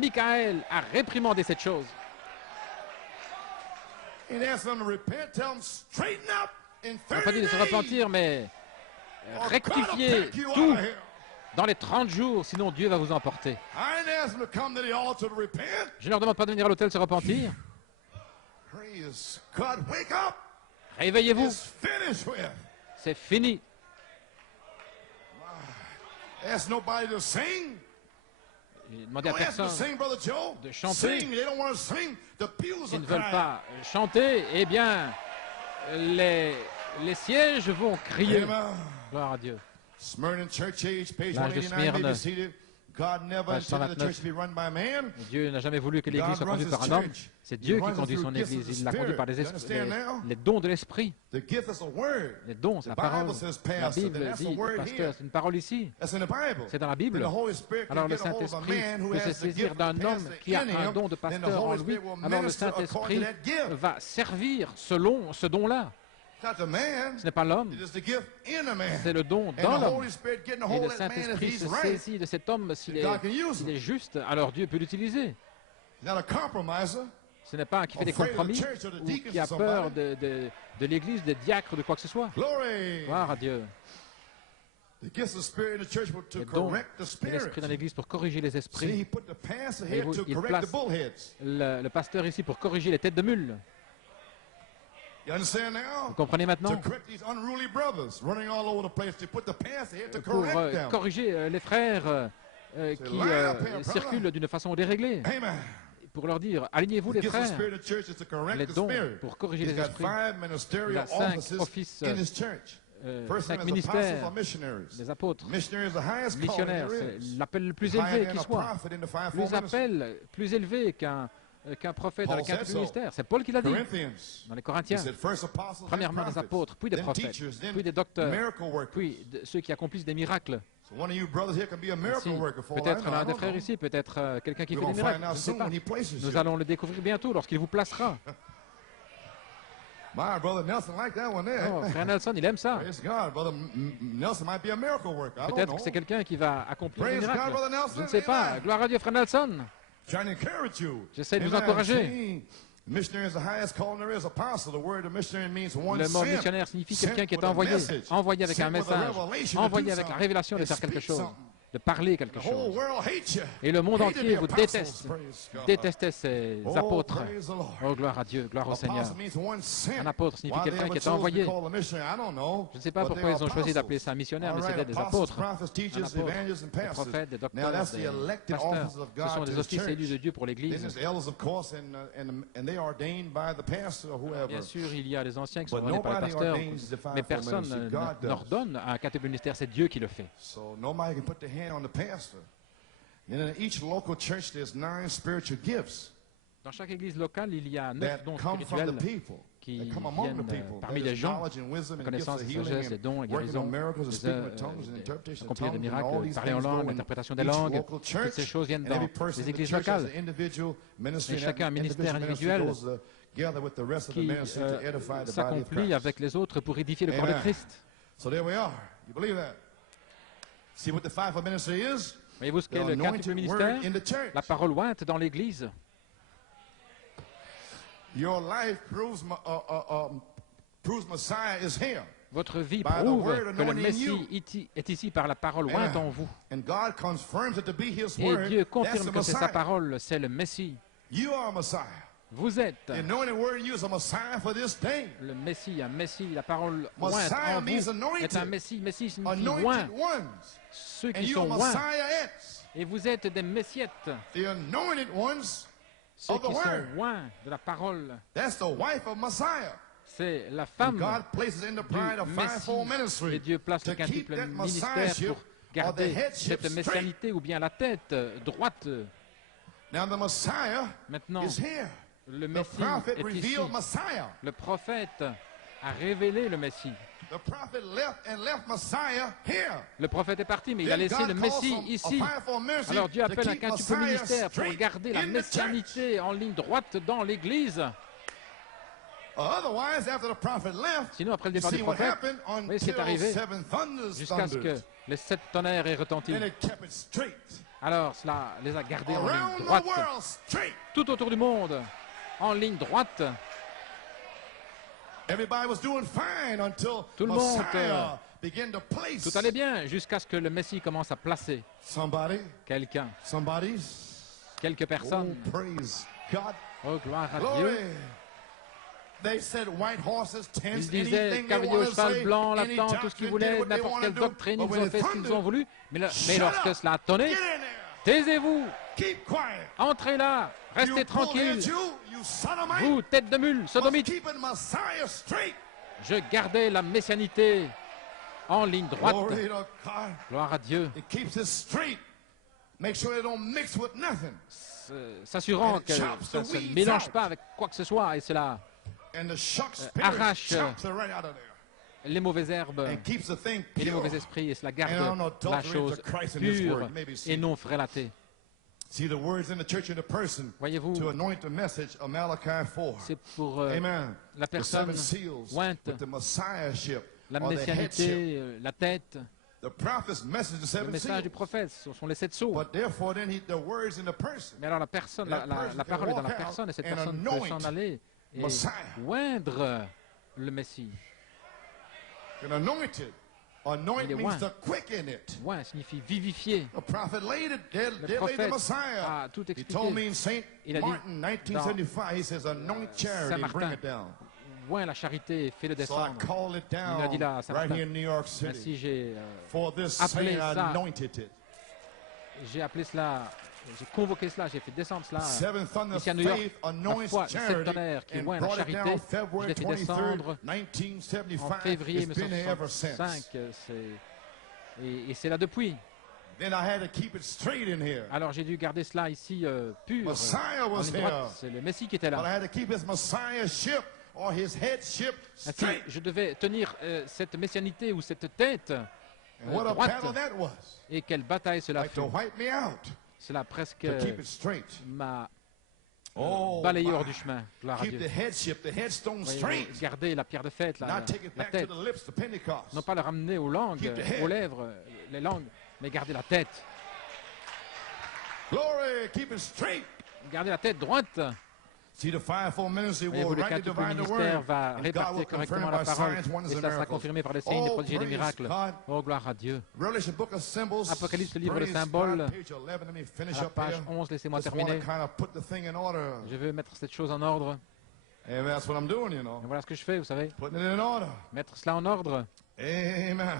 Michael, a réprimandé cette chose. Il n'a pas dit de se repentir, mais rectifier tout dans les 30 jours, sinon Dieu va vous emporter. Je ne leur demande pas de venir à l'autel se repentir. Réveillez-vous. C'est fini. Demandez à personne de chanter. Ils ne veulent pas chanter. Eh bien, les sièges vont crier. Gloire à Dieu. L'âge de Smyrne, page 129. Dieu n'a jamais voulu que l'Église soit conduite par un homme. C'est Dieu qui conduit son Église. Il l'a conduite par les dons de l'Esprit. Les dons, c'est la parole. La Bible dit, pasteur, c'est une parole ici. C'est dans la Bible. Alors le Saint-Esprit peut se saisir d'un homme qui a un don de pasteur en lui. Alors le Saint-Esprit va servir selon ce don-là. Ce n'est pas l'homme, c'est le don dans l'homme. Et le Saint-Esprit se saisit de cet homme s'il est juste, alors Dieu peut l'utiliser. Ce n'est pas un qui fait des compromis ou qui a peur de l'Église, des diacres, de quoi que ce soit. Gloire à Dieu. Les dons de l'Esprit dans l'Église pour corriger les esprits. Et il place le pasteur ici pour corriger les têtes de mule. Vous comprenez maintenant? Pour corriger les frères qui circulent d'une façon déréglée. Pour leur dire, alignez-vous les frères. Les dons pour corriger les esprits. Il y a 5 offices, 5 ministères des apôtres. Missionnaires, c'est l'appel le plus élevé qui soit. Plus élevé qu'un prophète dans le cadre du ministère. C'est Paul qui l'a dit dans les Corinthiens. Premièrement des apôtres, puis des prophètes, puis des docteurs, puis ceux qui accomplissent des miracles. Peut-être l'un des frères ici, peut-être quelqu'un qui fait des miracles, je ne sais pas. Nous allons le découvrir bientôt lorsqu'il vous placera. My brother Nelson like that one there. Oh, frère Nelson, il aime ça. Peut-être que c'est quelqu'un qui va accomplir des miracles. Je ne sais pas. Gloire à Dieu, frère Nelson. J'essaie de vous encourager. Le mot missionnaire signifie quelqu'un qui est envoyé, envoyé avec un message, envoyé avec la révélation de faire quelque chose, de parler quelque chose. Et le monde entier vous déteste, détestait ces apôtres. Oh, gloire à Dieu, gloire au Seigneur. Un apôtre signifie quelqu'un qui est envoyé. Je ne sais pas pourquoi ils ont choisi d'appeler ça un missionnaire, mais c'était des apôtres. Un apôtre, des prophètes, des docteurs, des pasteurs. Ce sont des offices élus de Dieu pour l'Église. Bien sûr, il y a des anciens qui sont ordonnés par les pasteurs, mais personne n'ordonne un catégorie ministère, c'est Dieu qui le fait. Dans chaque église locale, il y a 9 dons spirituels qui viennent parmi les gens, la connaissance, la sagesse, les dons, la guérison, accomplir des miracles, parler en langue, l'interprétation des langues. Toutes ces choses viennent dans les églises locales. Et chacun a un ministère individuel qui s'accomplit avec les autres pour édifier le corps de Christ. Voyez-vous ce qu'est le quintuple ministère? La parole ointe dans l'Église. Votre vie prouve que le Messie est ici par la parole ointe en vous. Et Dieu confirme que c'est sa parole, c'est le Messie. Vous êtes le Messie, un Messie, la parole ointe en vous est un Messie. Messie signifie oint, ceux qui sont oints. Et vous êtes des Messiettes, ceux qui sont oints de la parole. C'est la femme du Messie. Et Dieu place le quintuple ministère pour garder cette messianité ou bien la tête droite. Maintenant, le Messie est ici. Le prophète a révélé le Messie. Le prophète est parti, mais il a laissé le Messie ici. Alors Dieu appelle un quintuple ministère pour garder la messianité en ligne droite dans l'Église. Sinon, après le départ du prophète, vous voyez ce qui est arrivé jusqu'à ce que les 7 tonnerres aient retenti. Alors cela les a gardés en ligne droite, tout autour du monde, en ligne droite. Tout le monde, tout allait bien jusqu'à ce que le Messie commence à placer quelqu'un, quelques personnes. Oh, gloire à Dieu. Ils disaient cavalier au cheval blanc, lapin, tout ce qu'ils voulaient, n'importe quelle doctrine, ils ont fait ce qu'ils ont voulu. Mais lorsque cela a tonné, taisez-vous, entrez là, restez tranquille. Vous, tête de mule, sodomite, je gardais la messianité en ligne droite. Gloire à Dieu. S'assurant que ça ne se mélange pas avec quoi que ce soit et cela arrache les mauvaises herbes et les mauvais esprits et cela garde la chose pure et non frélatée. Voyez-vous, c'est pour la personne ointe, la messianité, la tête. Le message du prophète, ce sont les 7 sceaux. Mais alors la personne, la parole est dans la personne et cette personne peut s'en aller et oindre le Messie. Il est oint. Oint signifie vivifier. Le prophète a tout expliqué. Il a dit dans Saint Martin, oint la charité et fais-le descendre. Il a dit là à Saint Martin. Ainsi j'ai appelé cela, j'ai convoqué cela, j'ai fait descendre cela ici à New York. La foi, 7 tonnerres qui oint la charité, je l'ai fait descendre en février 1965 et c'est là depuis. Alors j'ai dû garder cela ici pur, en ligne droite. C'est le Messie qui était là. Ainsi, je devais tenir cette messianité ou cette tête droite. Et quelle bataille cela fut. Cela presque m'a balayé hors du chemin. Gloire à Dieu. Garder la pierre de fête, la tête. Non pas le ramener aux langues, aux lèvres, les langues, mais garder la tête. Garder la tête droite. Voyez-vous, le quintuple ministère va répartir correctement la parole et cela sera confirmé par les signes, des prodiges et des miracles. Oh, gloire à Dieu. Apocalypse, le livre de symboles, à la page 11, laissez-moi terminer. Je veux mettre cette chose en ordre. Et voilà ce que je fais, vous savez. Mettre cela en ordre. Amen.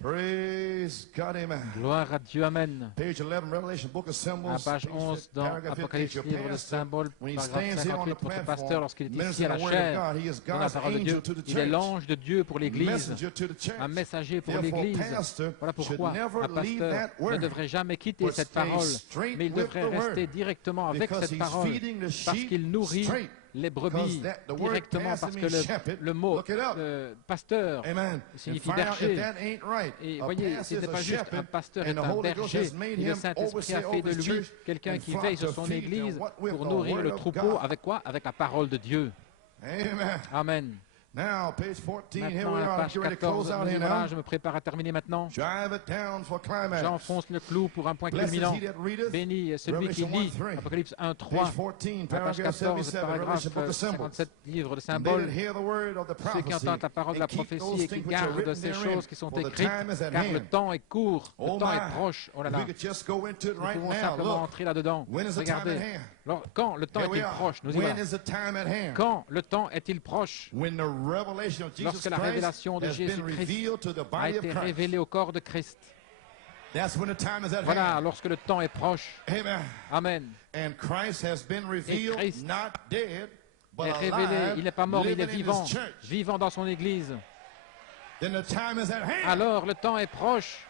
Praise God, amen. Gloire à Dieu, amen. À page 11 dans Apocalypse, livre de symboles, paragraphe 58, votre pasteur, lorsqu'il est ici à la chair, dans la parole de Dieu, il est l'ange de Dieu pour l'Église, un messager pour l'Église. Voilà pourquoi un pasteur ne devrait jamais quitter cette parole, mais il devrait rester directement avec cette parole, parce qu'il nourrit les brebis directement, parce que le mot pasteur signifie berger. Et voyez, ce n'était pas juste un pasteur et un berger. Et le Saint-Esprit a fait de lui quelqu'un qui veille sur son Église pour nourrir le troupeau avec quoi? Avec la parole de Dieu. Amen. Now, page 14, here Maintenant, we à la are. page Get ready to close 14, out here voilà, now. je me prépare à terminer maintenant. Drive it down for climax. J'enfonce le clou pour un point Blessed culminant. is he that readeth. Béni est celui qui Revelation lit 1:3. Apocalypse 1, 3, Page 14, page paragraph 14, 77, paragraphe Revelation book of symbols. 57, livre de And they symboles. that hear the word of the Ceux qui prophecy entendent la parole de la and keep prophétie those et qui things which are gardent written ces therein, choses qui sont for the écrites, time is at car le hand. temps est court, Oh le temps my. est proche. Oh là If là, we could just go into it nous right pouvons now. simplement Look, entrer là-dedans. when is the time Regardez, at hand? alors, quand le temps Here we est-il are. proche? Nous y When voilà. is the time at hand? Quand le temps est-il proche? When the revelation of Jesus Lorsque la Christ révélation de has been Jésus-Christ revealed to the a body of été Christ. révélée au corps de Christ. That's when the time is at Voilà, hand. lorsque le temps est proche. Amen. Amen. And Christ has been revealed, Christ not dead, but Est révélé, alive, il n'est pas mort, il est living in vivant, his church. vivant dans son Église. Then the time is at hand. Alors le temps est proche,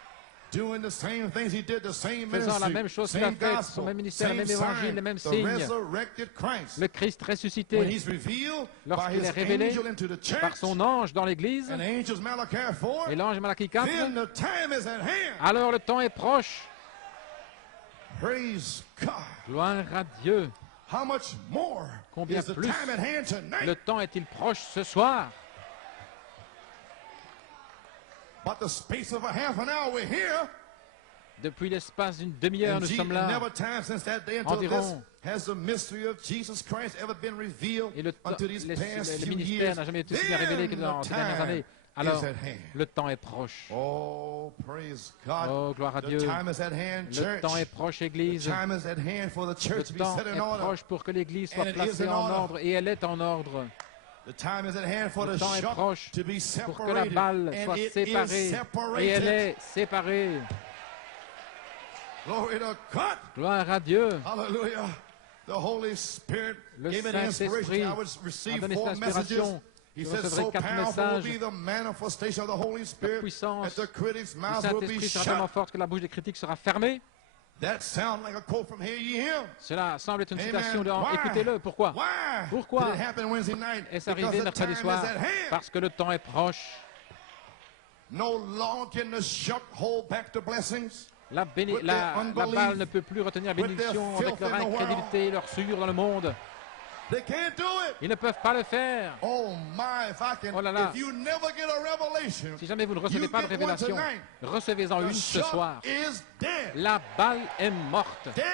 Doing the same things he did, the same faisant la ministry, même chose qu'il a same fait, son gospel, même ministère, le same même évangile, sign, les mêmes the signes. resurrected Christ. Le Christ When ressuscité, he's revealed by lorsqu'il his est révélé angel into the church, par son ange dans l'Église, and angels Malachi 4, et l'ange Malachie 4, then the time is at hand. alors le temps est proche. Praise God. Gloire à Dieu. How much more Combien is the plus time at hand tonight? le temps est-il proche ce soir? But the space of a half an hour, we're here. Depuis l'espace d'une demi-heure, nous sommes là. Never time since that day until this Environ. has the mystery of Jesus Christ ever been revealed Et le unto these past le few ministère years. n'a jamais été aussi bien révélé que Then dans the ces dernières time années. Alors, is at hand. le temps est proche. Oh, praise God. Oh, gloire à The Dieu. time is at hand, Le church. temps est proche, The Église. time is at hand for the Le church to be temps set in est order. proche pour que l'Église soit And it is placée in en order. ordre, et elle est en ordre. The time is at hand for Le the temps est shot proche to be pour que la separated. balle And soit it is séparée, et elle separated. est séparée. Glory to God. Gloire à Dieu. Hallelujah. The Holy Spirit Le gave me the inspiration. Saint-Esprit I would a receive donné 4 cette messages. inspiration. He Je said, recevrai so 4 powerful will messages. be the manifestation of the Holy Spirit puissance that the critics' Le mouths will be Saint-Esprit sera tellement shut. forte que la bouche des critiques sera fermée. That sounds like a quote from Hear Ye Him. Cela semble être une Amen. citation de Why? Écoutez-le. Pourquoi? Why Pourquoi did it happen Wednesday night? est-ce Because arrivé the mercredi time soir? is at hand. Parce que le temps est proche. No longer can the shut hold back the blessings. La balle ne peut plus retenir la bénédiction avec leur incrédulité et leur souillure dans le monde. They can't do it. Ils ne peuvent pas le faire. Oh my, if I can, Oh là là. if you never get a revelation, Si jamais vous ne recevez you pas de get one révélation, tonight. recevez-en The une ce shut soir. is dead. La balle est morte. Dead.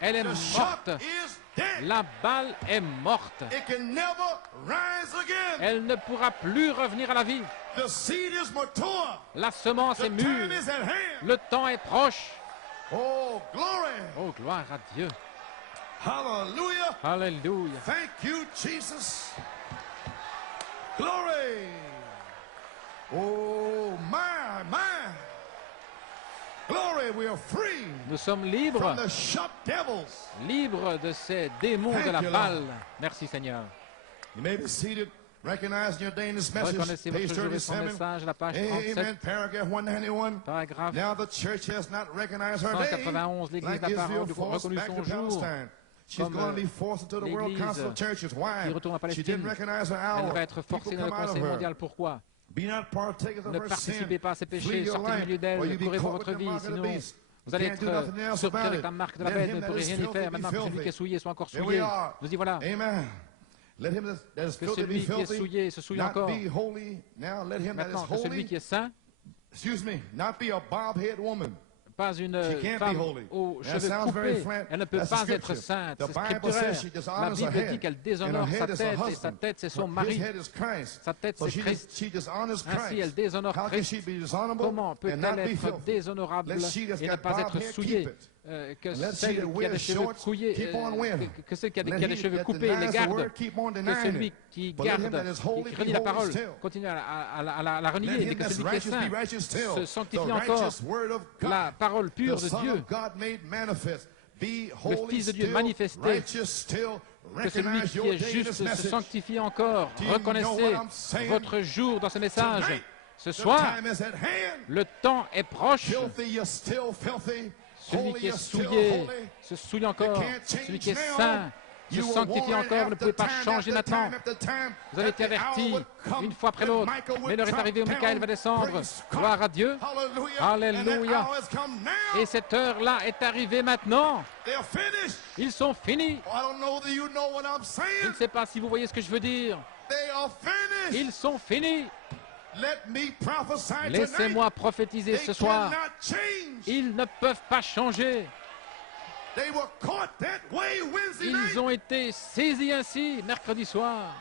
Elle est The morte. shut is dead. La balle est morte. It can never rise again. Elle ne pourra plus revenir à la vie. The seed is mature. La semence The est mûre. time is at hand. Le temps est proche. Oh, glory. Oh, gloire à Dieu. Hallelujah. Alléluia. Thank you, Jesus. Glory. Oh, my. Glory, we are free Nous sommes libres, from the shut devils. libres de ces démons de la Thank you, balle. Merci Seigneur. You may be seated, recognizing your day in this message. Reconnaissez Page votre jour et son 37. message, la page Amen. 37, Paragraph 191. paragraphe Now the church has not recognized her day, 191. L'Église like n'a pas Israel forced reconnu back son to jour, Palestine. She's comme, going to be forced into the World l'Église Council of Churches. Why? qui retourne à She Palestine. didn't recognize her Elle hour. va être forcée People dans le come out Conseil of her. mondial. Pourquoi? Be not partakers of Ne her participez sin. pas à ses Flee péchés, your sortez du life, milieu or d'elle, you be courez caught pour with votre the vie, mark of the sinon beast. vous allez You can't do nothing être else surpris about avec it. la marque de la Let bête, him vous ne that pourrez is rien y filthy faire. be Maintenant que celui qui est filthy. souillé soit encore There we souillé. are. Nous y voilà. Amen. Let him that is Que filthy be celui qui est filthy. souillé se souille Not encore. be holy. Now let him that is Maintenant que celui holy, qui est saint, excuse me, not be a bob-head woman. pas une She can't be femme holy. aux That cheveux sounds very coupés, flat. elle ne peut That's pas the être scripture. sainte. The C'est Bible scripturaire. says she La dishonors her Bible dit head. qu'elle And her déshonore sa head is her tête, et sa husband. tête c'est son His mari. head is Christ. Sa tête So c'est Christ. she dishonors Ainsi elle Christ. déshonore How can Christ. she be dishonorable Comment and peut-elle not be être filthy? déshonorable Let she that's et ne got pas bob être hair, souillée? keep it. Que And let she celle that qui a wears des cheveux shorts, couillés, keep on wearing. que celle qui a Let des he cheveux that coupés les denies the garde. word, keep on Que denying celui it. qui But let him garde, that is holy qui be redit la holy parole, still. continue à la Let renier, et him que that's celui qui est righteous saint be righteous still. se The sanctifie encore. righteous word of La God. parole pure The de Son Dieu, of God made manifest. Be holy Fils de Dieu still, manifesté, righteous still. que celui Recognize qui your est day in juste this se message. sanctifie encore. Do you know Reconnaissez what I'm saying? votre jour dans ce message. Tonight, Ce the soir, time is at hand. le temps est proche. Filthy, you're still filthy. Celui Holy, qui est you're still souillé holy. se souille encore. can't change Celui qui est now. saint se You were sanctifie warned encore. Vous ne pouvez pas after changer time, maintenant. after time, Vous avez été that the hour avertis would come une fois après that l'autre. Michael would Mais l'heure est drop arrivée où down. Michael va descendre. Praise God. Gloire à Dieu. Hallelujah. Alléluia. And that hour has come now. Et cette heure-là est arrivée maintenant. They're finished. Ils sont finis. Oh, I don't know that you know what I'm Je saying. ne sais pas si vous voyez ce que je veux dire. Ils sont finis. Laissez-moi prophétiser ce soir. Ils ne peuvent pas changer. Ils ont été saisis ainsi mercredi soir.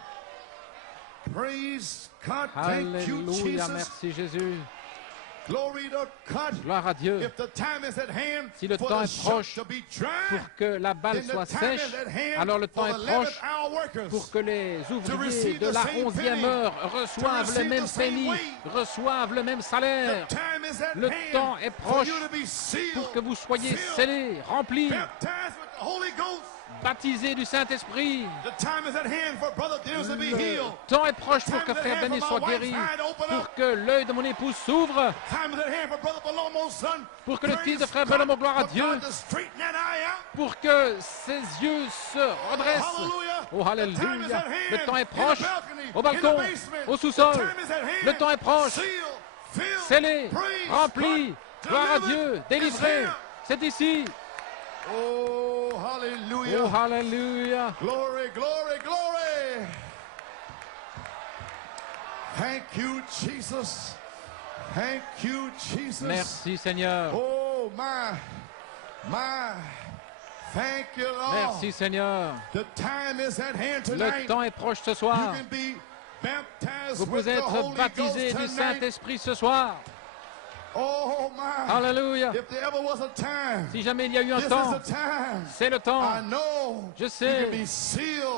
Alléluia, merci Jésus. Gloire à Dieu. Si le temps est proche pour que la balle soit sèche, alors le temps est proche pour que les ouvriers de la 11e heure reçoivent le même pénis, reçoivent le même salaire. Le temps est proche pour que vous soyez scellés, remplis, baptisés du Saint-Esprit. Le temps est proche pour que Frère Benny soit guéri, pour que l'œil de mon épouse s'ouvre, pour que le fils de Frère Belamo, gloire à Dieu, pour que ses yeux se redressent. Oh, alléluia. Le temps est proche, au balcon, au sous-sol. Le temps est proche, scellé, rempli, gloire à Dieu, délivré. C'est ici. Oh, hallelujah. Oh, hallelujah. Glory, glory, glory. Thank you, Jesus. Thank you, Jesus. Merci, Seigneur. Oh, my. Thank you, Lord. Merci, Seigneur. The time is at hand tonight. Le temps est proche ce soir. You can be baptized Vous pouvez être baptisé du Saint-Esprit ce soir. Oh, my. Alléluia. If there ever was a time, si jamais il y a eu un temps, c'est le temps. Je sais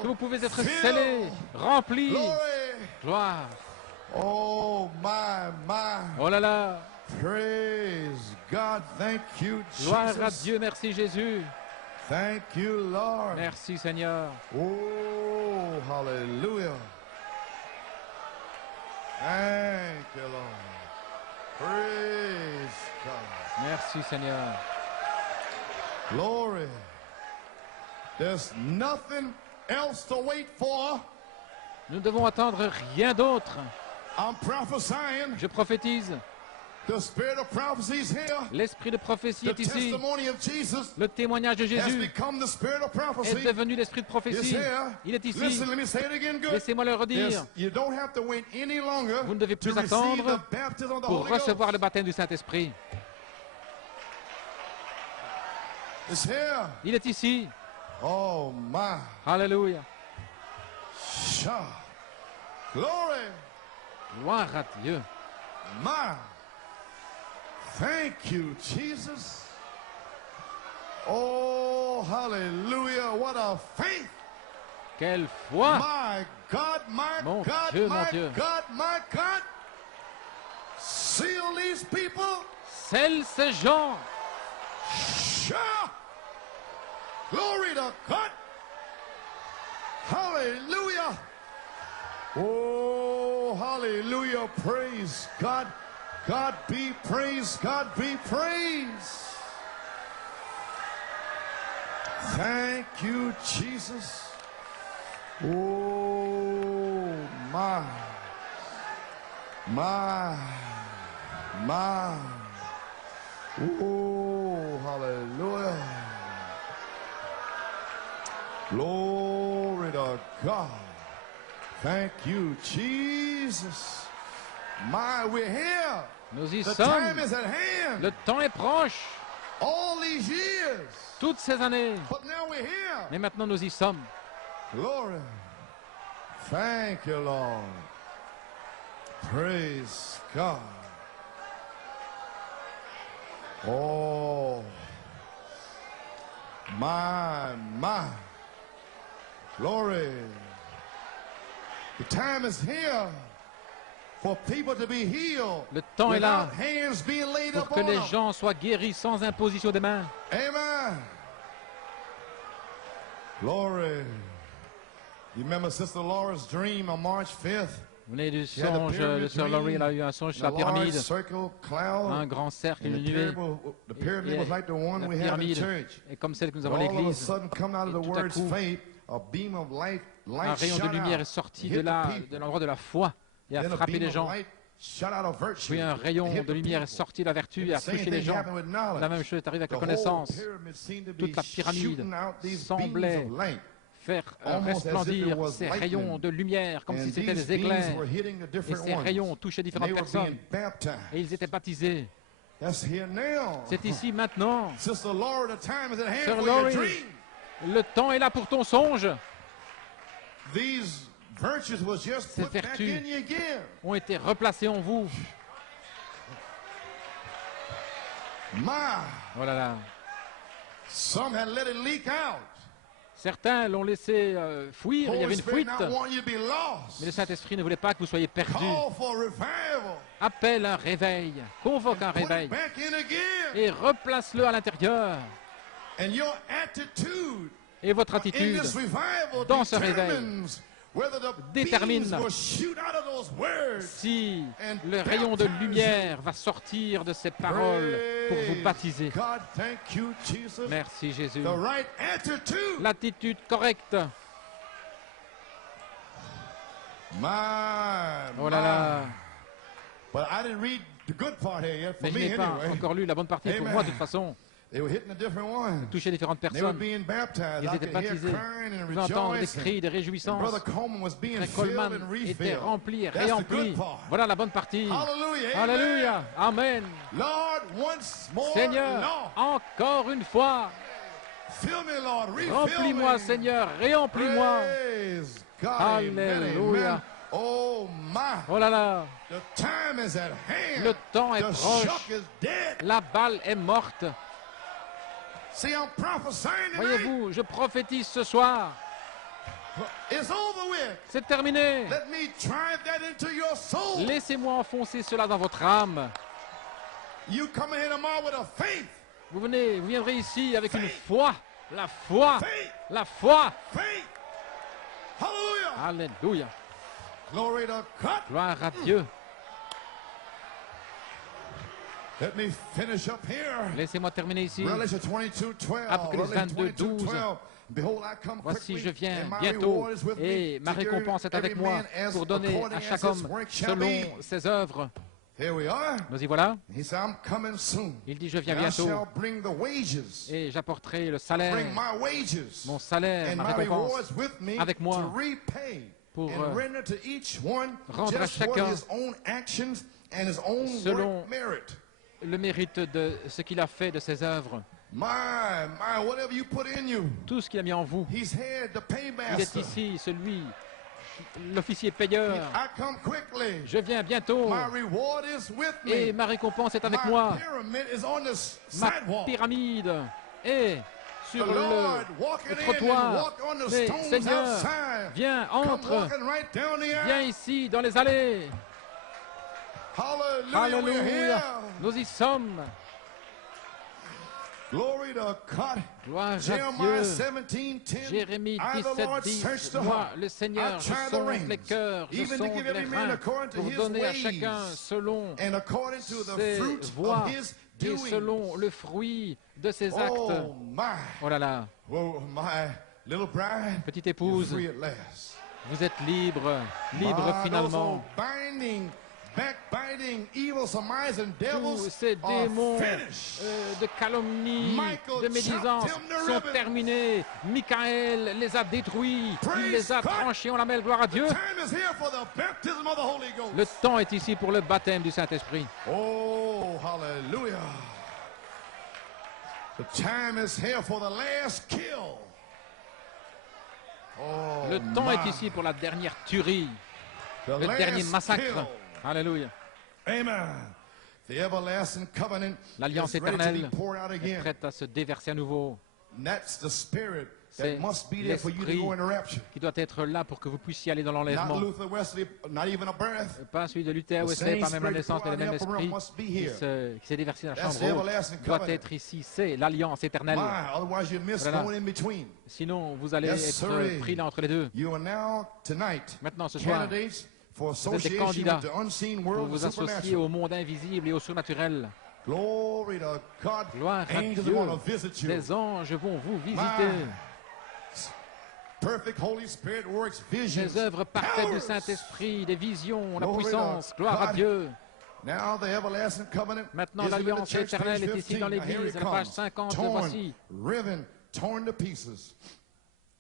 que vous pouvez être scellés, remplis. Gloire. Oh, my. Oh là là. Praise God. Thank you, Jesus. Gloire à Dieu. Merci, Jésus. Thank you, Lord. Merci, Seigneur. Oh, hallelujah. Thank you, Lord. Praise God. Merci, Seigneur. Glory. There's nothing else to wait for. Nous ne devons attendre rien d'autre. I'm prophesying. Je prophétise. The spirit of prophecy is here. L'esprit de prophétie est ici. Testimony of Jesus le témoignage de Jésus the spirit of prophecy. est devenu l'esprit de prophétie. Il est ici. Listen, let me say it again, good. Laissez-moi le redire. You don't have to wait any longer. Vous ne devez plus attendre pour recevoir le baptême du Saint-Esprit. Il est ici. Oh, my. Alléluia. Glory. Gloire à Dieu. My. Thank you, Jesus. Oh, hallelujah. What a faith. Quelle foi. My God, my mon God, Dieu, my mon Dieu. God, my God. Seal these people. Scelle ces gens. Glory to God. Hallelujah. Oh, hallelujah. Praise God. God be praised. God be praised. Thank you, Jesus. Oh, my. Oh, hallelujah. Glory to God. Thank you, Jesus. My, we're here. Nous y The sommes. time is at hand. Le temps est proche. All these years. Toutes ces années. But now we're here. Mais maintenant nous y sommes. Glory. Thank you, Lord. Praise God. Oh, my. Glory. The time is here for people to be healed. Le temps est là without hands being laid pour up que on les them. gens soient guéris sans imposition des mains. Amen. Glory. You remember Sister Laura's dream on March 5th? Vous venez du songe de Sœur Laurie, elle a eu un songe sur la pyramide, un grand cercle, une nuée. La pyramide est comme celle que nous avons à l'église. Et tout à coup, un rayon de lumière est sorti de l'endroit de la foi et a frappé les gens. Puis un rayon de lumière est sorti de la vertu et a touché les gens. La même chose est arrivée avec la connaissance. Toute la pyramide semblait faire resplendir ces rayons de lumière comme si c'était des éclairs. Et ces rayons touchaient différentes personnes. Et ils étaient baptisés. C'est ici maintenant. Sœur Laurie, le temps est là pour ton songe. Ces vertus ont été replacées en vous. Oh là là. Certains l'ont laissé fuir, il y avait une fuite. Mais le Saint-Esprit ne voulait pas que vous soyez perdus. Appelle un réveil, convoque un réveil et replace-le à l'intérieur. Et votre attitude dans ce réveil détermine si le rayon de lumière va sortir de ces paroles pour vous baptiser. Merci Jésus. L'attitude correcte. Oh là là. Mais je n'ai pas encore lu la bonne partie pour moi de toute façon. Ils touchaient différentes personnes. Ils étaient baptisés. Vous entendez des cris, des réjouissances. Frère Coleman était rempli, réempli. Voilà la bonne partie. Alléluia. Amen. Seigneur, encore une fois. Remplis-moi, Seigneur, réemplis-moi. Alléluia. Oh là là. Le temps est proche. La balle est morte. Voyez-vous, je prophétise ce soir. C'est terminé. Laissez-moi enfoncer cela dans votre âme. Vous viendrez ici avec une foi. La foi. La foi. Alléluia. Gloire à Dieu. Laissez-moi terminer ici. Apocalypse 22, 12. Voici, je viens bientôt et ma récompense est avec moi pour donner à chaque homme selon ses œuvres. Nous y voilà. Il dit, je viens bientôt et j'apporterai le salaire, mon salaire, ma récompense avec moi pour rendre à chacun selon le mérite de ce qu'il a fait de ses œuvres. Tout ce qu'il a mis en vous. Il est ici, l'officier payeur. Je viens bientôt et ma récompense est avec moi. Ma pyramide est sur le trottoir. Mais Seigneur, viens, entre, viens ici dans les allées. Alléluia, nous y sommes. Gloire à Dieu. Jérémie 17:10. Moi, le Seigneur, je sonde les cœurs, je sonde les reins pour donner à chacun selon ses voies et selon le fruit de ses actes. Oh là là. Petite épouse, vous êtes libre, libre finalement. Tous ces démons de calomnie, de médisance sont terminés. Michael les a détruits, il les a tranchés en lamelles, gloire à Dieu. Le temps est ici pour le baptême du Saint-Esprit. Oh, hallelujah. The time is here for the last kill. Oh, le temps est ici pour la dernière tuerie, le dernier massacre. Alléluia. L'alliance éternelle est prête à se déverser à nouveau. C'est l'esprit qui doit être là pour que vous puissiez aller dans l'enlèvement. Pas celui de Luther, Wesley, pas même la naissance, mais le même esprit qui s'est déversé dans la chambre haute doit être ici. C'est l'alliance éternelle. Voilà. Sinon, vous allez être pris là entre les deux. Maintenant, ce soir, vous êtes des candidats pour vous associer au monde invisible et au surnaturel. Gloire à Dieu. Les anges vont vous visiter. Les œuvres parfaites du Saint-Esprit, des visions, la puissance. Gloire à Dieu. Maintenant, l'alliance éternelle est ici dans l'Église. À la page 50, voici.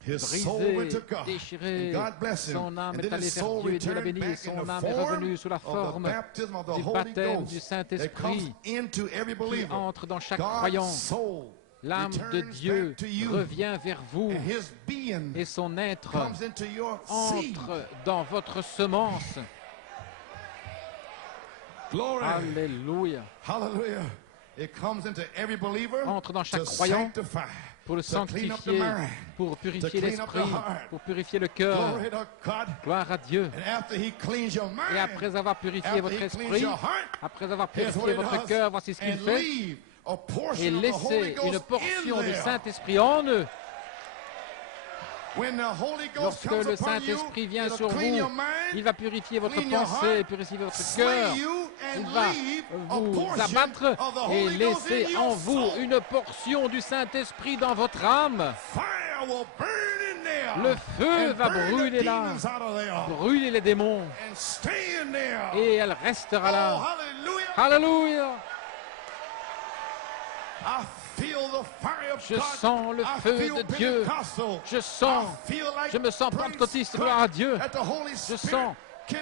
brisé, déchiré. Son âme est allée vers Dieu et Dieu l'a béni. Son âme est revenue sous la forme du baptême du Saint-Esprit qui entre dans chaque croyant. L'âme de Dieu revient vers vous et son être entre dans votre semence. Alléluia. Entre dans chaque croyant pour le sanctifier, pour purifier l'esprit, pour purifier le cœur. Gloire à Dieu. Et après avoir purifié votre esprit, après avoir purifié votre cœur, voici ce qu'il fait. Et laissez une portion du Saint-Esprit en eux. Lorsque le Saint-Esprit vient sur vous, il va purifier votre pensée, purifier votre cœur. Il va vous abattre et laisser en vous une portion du Saint-Esprit dans votre âme. Le feu va brûler là, brûler les démons. Et elle restera là. Alléluia. Je sens le feu de Dieu. Je me sens pentecôtiste, gloire à Dieu. Je sens que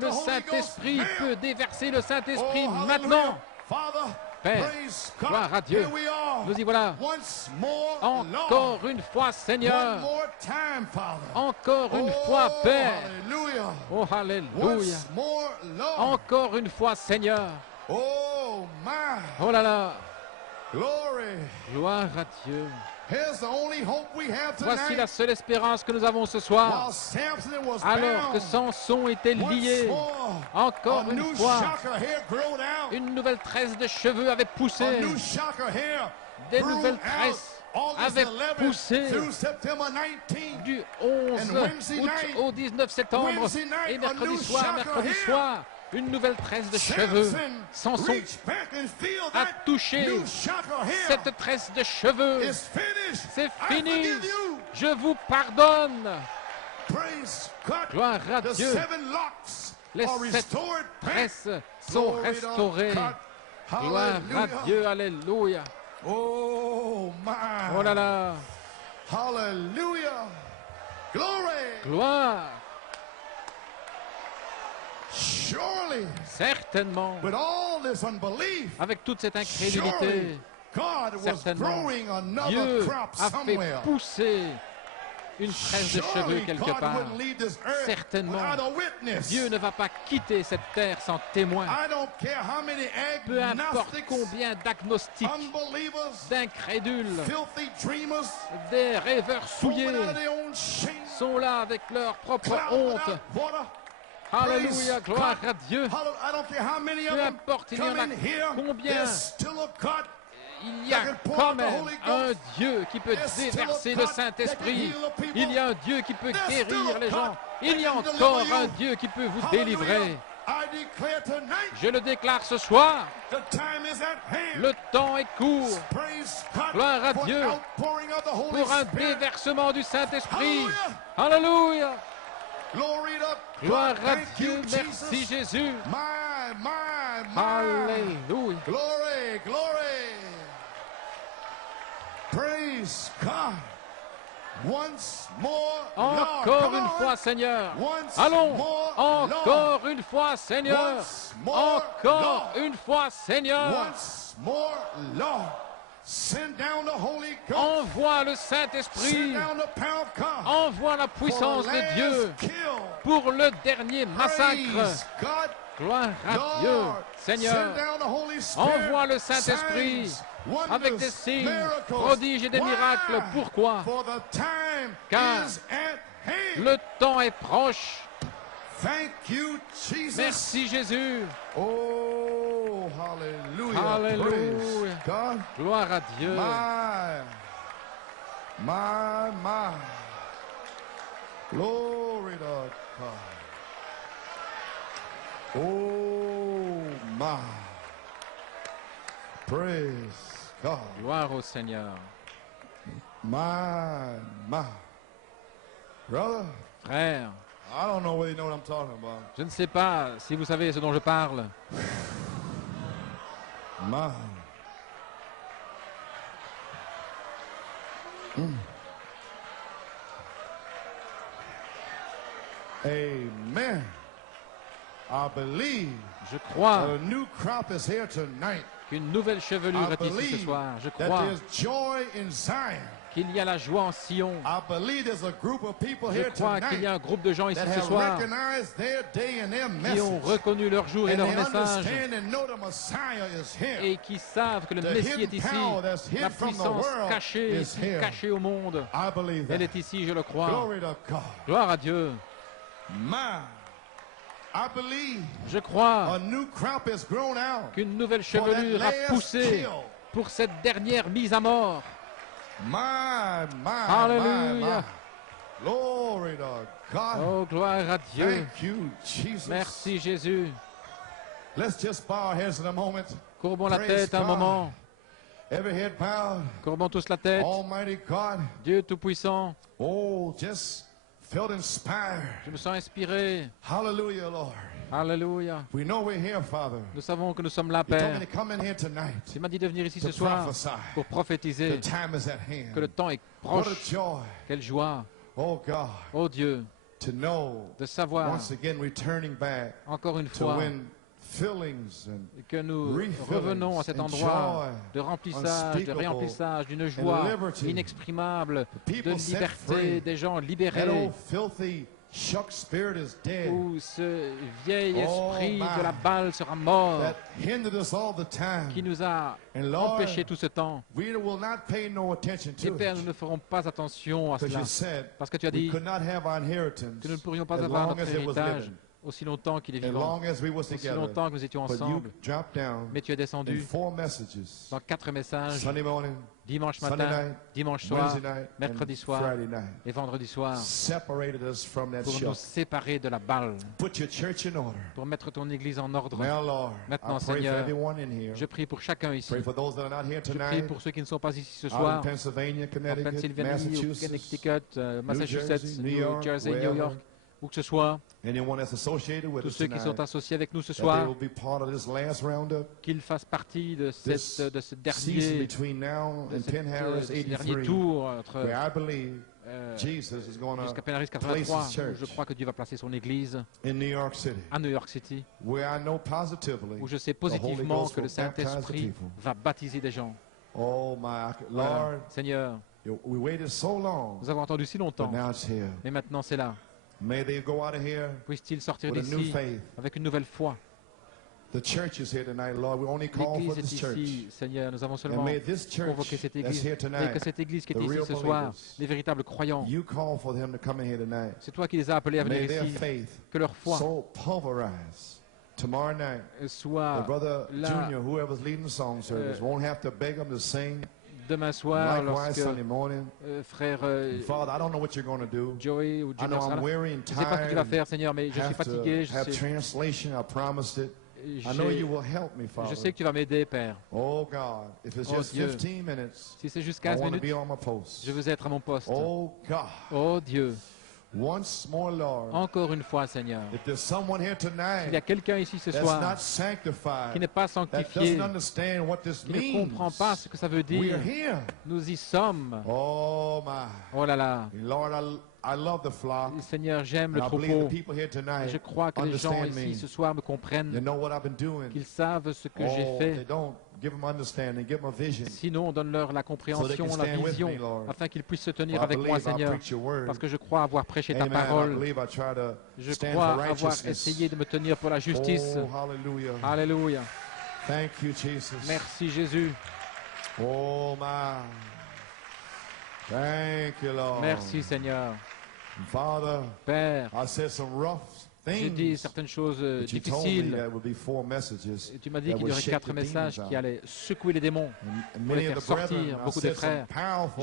le Saint-Esprit peut déverser le Saint-Esprit maintenant. Père, gloire à Dieu. Nous y voilà. Encore une fois, Seigneur. Encore une fois, Père. Oh, alléluia. Encore une fois, Seigneur. Oh là là. Gloire à Dieu. Voici la seule espérance que nous avons ce soir. Alors que Samson était lié, encore une fois, une nouvelle tresse de cheveux avait poussé. Des nouvelles tresses avaient poussé du 11 août au 19 septembre. Et mercredi soir, une nouvelle tresse de cheveux. Samson a touché cette tresse de cheveux. C'est fini. Je vous pardonne. Gloire à Dieu. Les 7 tresses sont restaurées. Gloire à Dieu. Alléluia. Oh là là. Gloire. Certainement, avec toute cette incrédulité, certainement, Dieu a fait pousser une tresse de cheveux quelque part. Certainement, Dieu ne va pas quitter cette terre sans témoin. Peu importe combien d'agnostiques, d'incrédules, des rêveurs souillés sont là avec leur propre honte. Alléluia, gloire à Dieu. Peu importe, il y en a combien, il y a quand même un Dieu qui peut déverser le Saint-Esprit. Il y a un Dieu qui peut guérir les gens. Il y a encore un Dieu qui peut vous délivrer. Je le déclare ce soir. Le temps est court. Gloire à Dieu pour un déversement du Saint-Esprit. Alléluia. Gloire à Dieu, merci Jésus. Alléluia. Encore une fois, Seigneur. Allons, encore une fois, Seigneur. Encore une fois, Seigneur. Envoie le Saint-Esprit, envoie la puissance de Dieu pour le dernier massacre. Gloire à Dieu, Seigneur. Envoie le Saint-Esprit avec des signes, prodiges et des miracles. Pourquoi? Car le temps est proche. Merci Jésus. Oh, hallelujah. Alléluia. Gloire à Dieu. My. Glory to God. Oh, my. Praise God. Gloire au Seigneur. My. Brother. Frère. I don't know whether you know what I'm talking about. Je ne sais pas si vous savez ce dont je parle. My. Amen. I believe Je crois a new crop is here tonight. qu'une nouvelle chevelure est ici ce soir. Je crois qu'il y a la joie en Sion. Je crois qu'il y a un groupe de gens ici ce soir qui ont reconnu leur jour et leur message et qui savent que le Messie est ici. La puissance cachée au monde, elle est ici, je le crois. Gloire à Dieu. Je crois qu'une nouvelle chevelure a poussé pour cette dernière mise à mort. Alléluia. Oh, gloire à Dieu. Merci Jésus. Courbons la tête un moment. Courbons tous la tête. Dieu Tout-Puissant. Je me sens inspiré. Hallelujah, Lord. Alléluia. Nous savons que nous sommes là, Père. Tu m'as dit de venir ici ce soir pour prophétiser que le temps est proche. Quelle joie. Oh Dieu, de savoir encore une fois que nous revenons à cet endroit de remplissage, de réemplissage, d'une joie inexprimable, de liberté, des gens libérés, où ce vieil esprit de la balle sera mort, qui nous a empêchés tout ce temps. Et Père, nous ne ferons pas attention à cela, parce que tu as dit que nous ne pourrions pas avoir notre héritage aussi longtemps qu'il est vivant, aussi longtemps que nous étions ensemble. Mais tu es descendu dans 4 messages, dimanche matin, dimanche soir, mercredi soir et vendredi soir, pour nous séparer de la balle, pour mettre ton Église en ordre. Maintenant, Seigneur, je prie pour chacun ici. Je prie pour ceux qui ne sont pas ici ce soir, en Pennsylvanie, au Connecticut, Massachusetts, New Jersey, New York, où que ce soit, tous ceux qui sont associés avec nous ce soir, qu'ils fassent partie de ce dernier tour entre jusqu'à Pennaris 83, où je crois que Dieu va placer son Église à New York City, où je sais positivement que le Saint-Esprit va baptiser des gens. Voilà. Seigneur, nous avons attendu si longtemps, mais maintenant c'est là. Puisse-t-il sortir d'ici avec une nouvelle foi. L'Église est ici, Seigneur. Nous avons seulement convoqué cette Église. Et que cette Église qui est ici ce soir, les véritables croyants, c'est toi qui les as appelés à venir ici. Que leur foi soit là. Demain soir, lorsque frère Joey ou Junior sera là. Je ne sais pas ce que tu vas faire, Seigneur, mais je suis fatigué. Je sais que tu vas m'aider, Père. Oh Dieu, si c'est juste 15 minutes, je veux être à mon poste. Oh Dieu. Encore une fois, Seigneur, s'il y a quelqu'un ici ce soir qui n'est pas sanctifié, qui ne comprend pas ce que ça veut dire, nous y sommes. Oh là là. Seigneur, j'aime le troupeau. Et je crois que les gens ici ce soir me comprennent, qu'ils savent ce que j'ai fait. Sinon, donne-leur la compréhension, la vision, afin qu'ils puissent se tenir avec moi, Seigneur, parce que je crois avoir prêché ta parole. Je crois avoir essayé de me tenir pour la justice. Alléluia. Merci, Jésus. Merci, Seigneur. Père, j'ai dit certaines choses difficiles. Et tu m'as dit qu'il y aurait 4 messages qui allaient secouer les démons, pour les faire sortir, beaucoup de frères.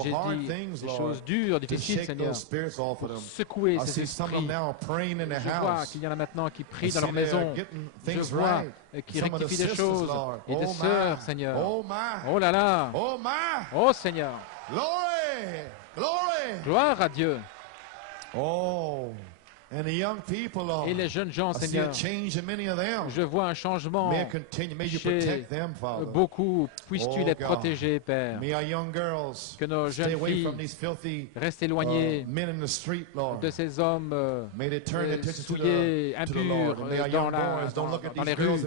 J'ai dit des choses dures, difficiles, Seigneur, pour secouer ces esprits. Je vois qu'il y en a maintenant qui prient dans leur maison. Je vois qui rectifient des choses. Et des sœurs, Seigneur. Oh là là. Oh Seigneur. Gloire à Dieu. Et les jeunes gens, Seigneur, je vois un changement chez beaucoup. Puisses-tu les protéger, Père. Que nos jeunes filles restent éloignées de ces hommes souillés, impurs dans les rues,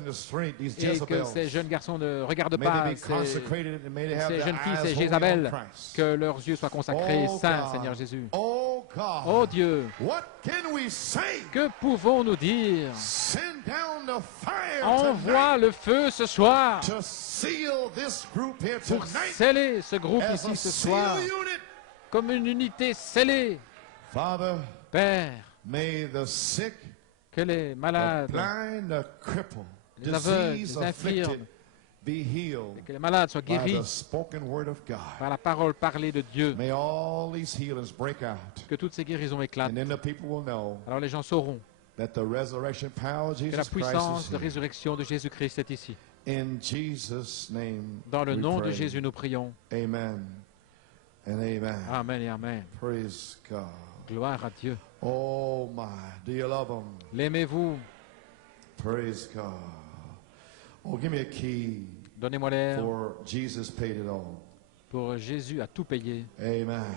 et que ces jeunes garçons ne regardent pas ces jeunes filles, ces Jézabel, que leurs yeux soient consacrés, saints, Seigneur Jésus. Oh Dieu, que pouvons-nous dire? Envoie le feu ce soir pour sceller ce groupe ici ce soir comme une unité scellée. Père, que les malades, les aveugles, les infirmes, que les malades soient guéris par la parole parlée de Dieu. Que toutes ces guérisons éclatent. Alors les gens sauront que la puissance de résurrection de Jésus-Christ est ici. Dans le nom de Jésus, nous prions. Amen. Amen et amen. Gloire à Dieu. Oh my, do you love him? L'aimez-vous? Praise God. Oh, give me a key. Donnez-moi l'air. For Jesus paid it all. Pour Jésus a tout payé. Amen.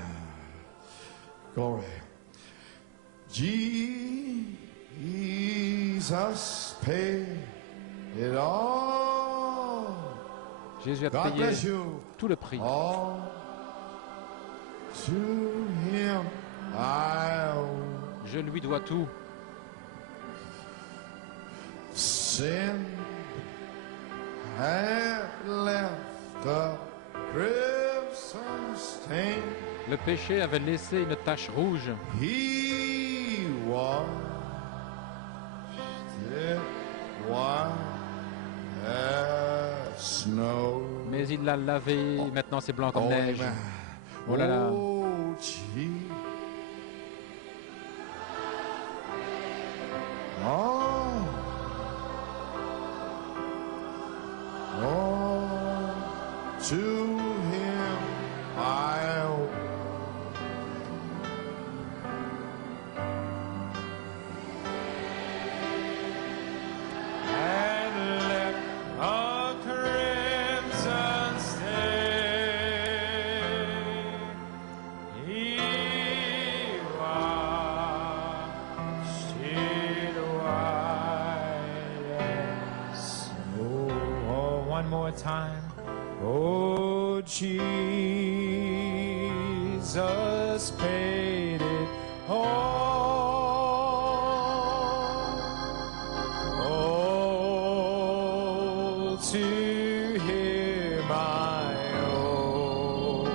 Glory. Jesus paid it all. Jésus a payé tout le prix. All to him I owe. Je lui dois tout. Sin had left a crimson stain. Le péché avait laissé une tache rouge. He washed it white as snow. Mais il l'a lavé, maintenant c'est blanc comme neige. Oh là là. Oh, gee. Oh. Oh, to him I owe. And left a crimson stain. He washed it white as snow. Oh, one more time. Oh, Jesus paid it all. Oh, to him I owe.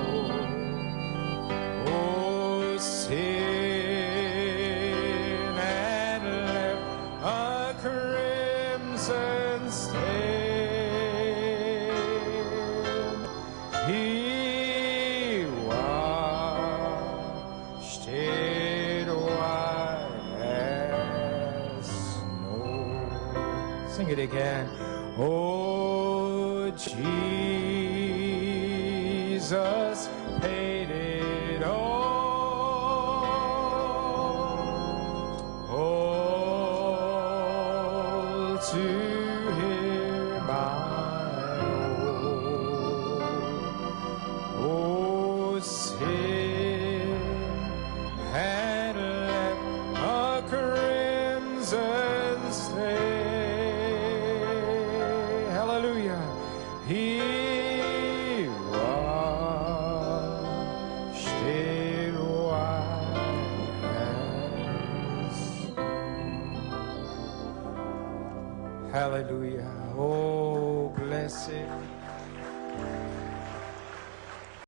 Oh, sin had left a crimson stain. He washed it white as snow. Sing it again. Oh, Jesus paid it all. All to him I owe. Oh, sin had left a crimson stain. Hallelujah. He washed it white as. Hallelujah. Oh, blessed